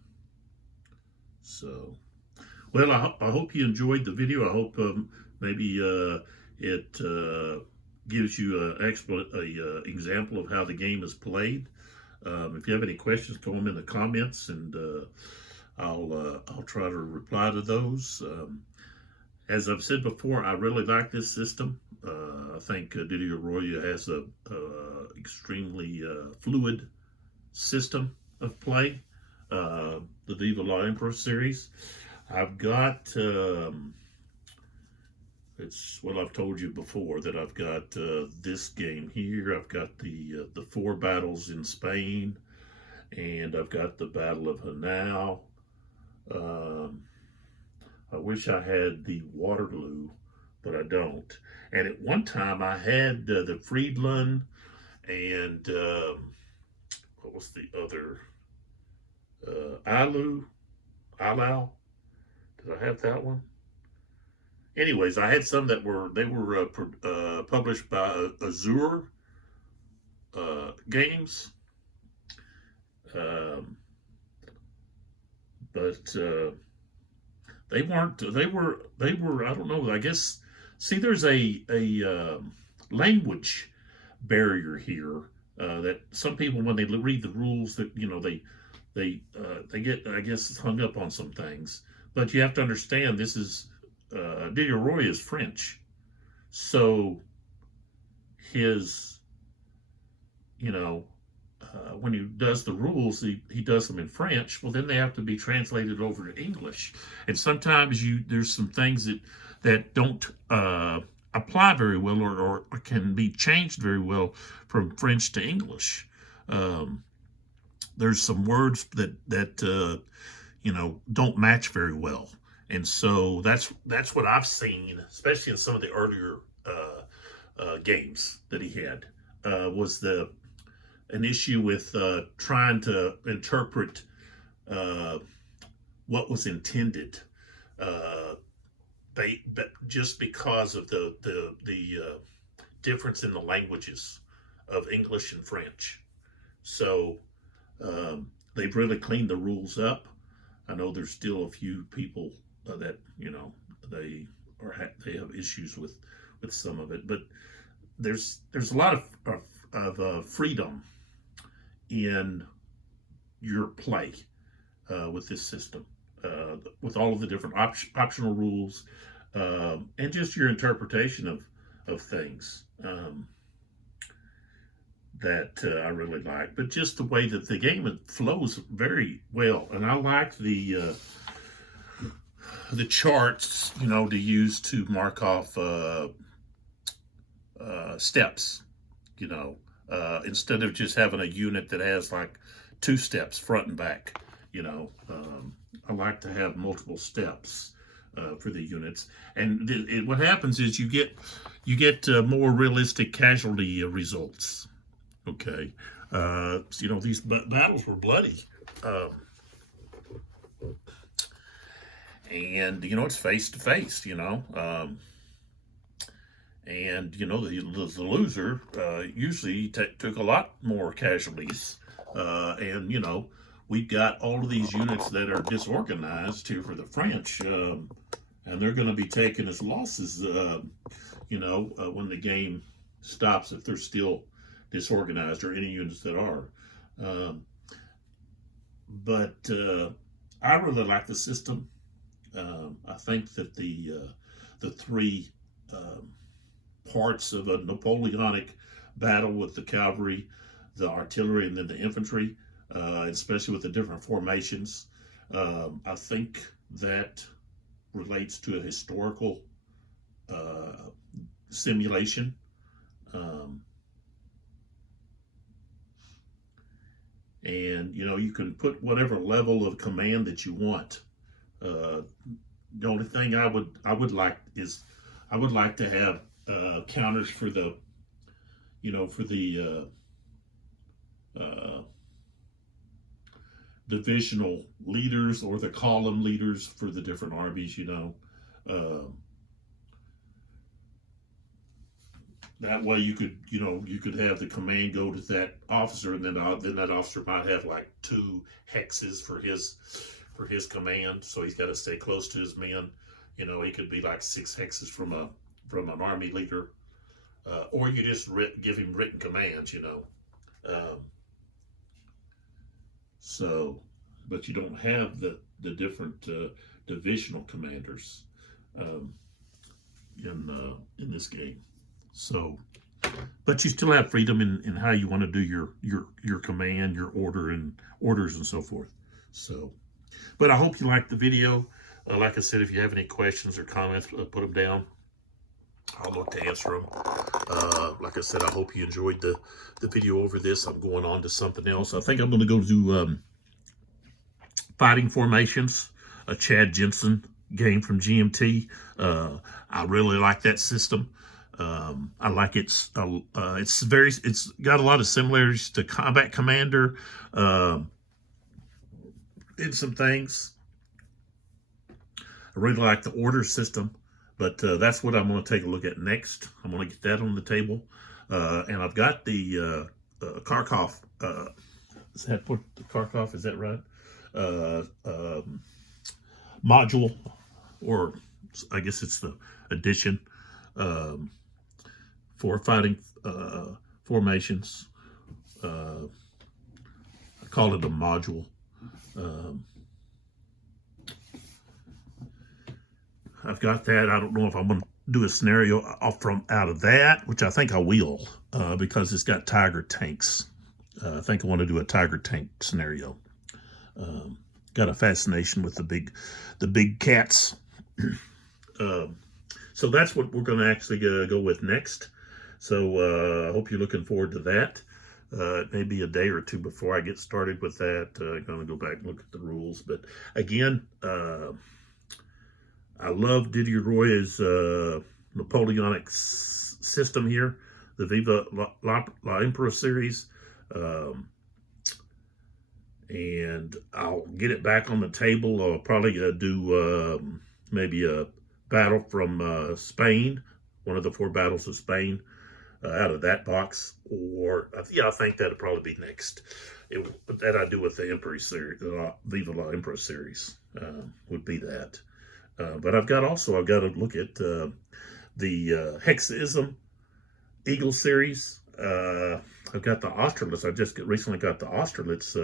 So, well, I hope you enjoyed the video. I hope maybe it gives you an example of how the game is played. If you have any questions, throw them in the comments, and I'll try to reply to those. As I've said before, I really like this system. I think Didier Rouy has a extremely fluid system of play. The Viva la Emperor series. I've got it's what I've told you before, that I've got this game here. I've got the 4 battles in Spain, and I've got the Battle of Hanau. I wish I had the Waterloo, but I don't. And at one time I had the Friedland and what was the other? Ilau. Did I have that one? Anyways, I had some that were published by Azure Games, but they weren't. They were. I don't know. I guess. See, there's a language barrier here that some people, when they read the rules, that they get, I guess, hung up on some things. But you have to understand, this is Didier Rouy is French, so his, when he does the rules, he does them in French. Well, then they have to be translated over to English, and sometimes there's some things that don't apply very well, or can be changed very well from French to English. There's some words that don't match very well, and so that's what I've seen, especially in some of the earlier games that he had. Was an issue with trying to interpret what was intended, just because of the difference in the languages of English and French. So they've really cleaned the rules up. I know there's still a few people that they have issues with some of it, but there's a lot of freedom in your play with this system, with all of the different optional rules, and just your interpretation of things that I really like. But just the way that the game flows very well, and I like the charts, to use to mark off steps, instead of just having a unit that has like 2 steps front and back. I like to have multiple steps for the units, and what happens is you get more realistic casualty results. Okay, these battles were bloody, and it's face to face. And the loser usually took a lot more casualties, and we've got all of these units that are disorganized here for the French, and they're going to be taking as losses, when the game stops, if they're still disorganized, or any units that are. Um, but I really like the system. I think that the three parts of a Napoleonic battle with the cavalry, the artillery, and then the infantry, especially with the different formations, I think that relates to a historical simulation. Um, and you can put whatever level of command that you want. The only thing I would like is I would like to have counters for the divisional leaders, or the column leaders for the different armies. Uh, that way you could have the command go to that officer, and then that officer might have like 2 hexes for his command, so he's got to stay close to his men. He could be like 6 hexes from an army leader, or you just give him written commands. Um, so, but you don't have the different divisional commanders um, in this game. So, but you still have freedom in how you want to do your command, your orders and so forth. So, but I hope you liked the video. Like I said, if you have any questions or comments, put them down. I'll look to answer them. Like I said, I hope you enjoyed the video over this. I'm going on to something else. I think I'm going to go do fighting formations, a Chad Jensen game from GMT. I really like that system. I like it's got a lot of similarities to Combat Commander in some things. I really like the order system, but that's what I'm going to take a look at next. I'm going to get that on the table, and I've got the Kharkov. Is that what the Kharkov? Is that right? Module, or I guess it's the addition. For fighting formations. I call it a module. I've got that. I don't know if I'm going to do a scenario out of that, which I think I will, because it's got Tiger tanks. I think I want to do a Tiger tank scenario. Got a fascination with the big cats. So that's what we're going to actually go with next. So I hope you're looking forward to that. It may be a day or two before I get started with that. I'm going to go back and look at the rules. But again, I love Didier Roy's Napoleonic system here, the Viva la Emperor series. And I'll get it back on the table. I'll probably do maybe a battle from Spain, one of the 4 battles of Spain, out of that box. Or I think that'll probably be next. That I do with the Emperor series, Viva la Emperor series, would be that. But I've got to look at the Hexism Eagle series. I've got the Austerlitz. I just recently got the Austerlitz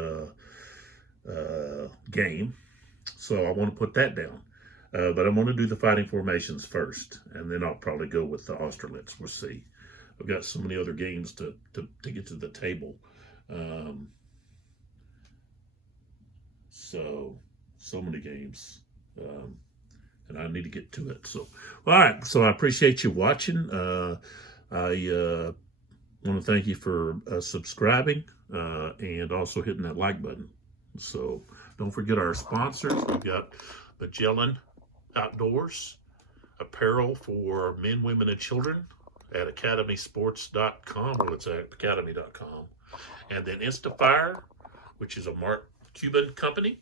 game, so I want to put that down. But I'm going to do the fighting formations first, and then I'll probably go with the Austerlitz. We'll see. I've got so many other games to get to the table. So many games. And I need to get to it. So, all right. So I appreciate you watching. I want to thank you for subscribing and also hitting that like button. So don't forget our sponsors. We've got Magellan Outdoors, apparel for men, women, and children at academysports.com. Well, it's at academy.com. And then Instafire, which is a Mark Cuban company.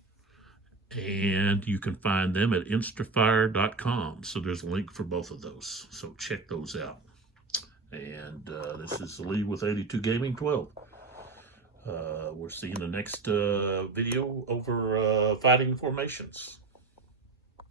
And you can find them at instafire.com. So there's a link for both of those. So check those out. And this is Lee with 82 Gaming 12. We'll see you in the next video over fighting formations.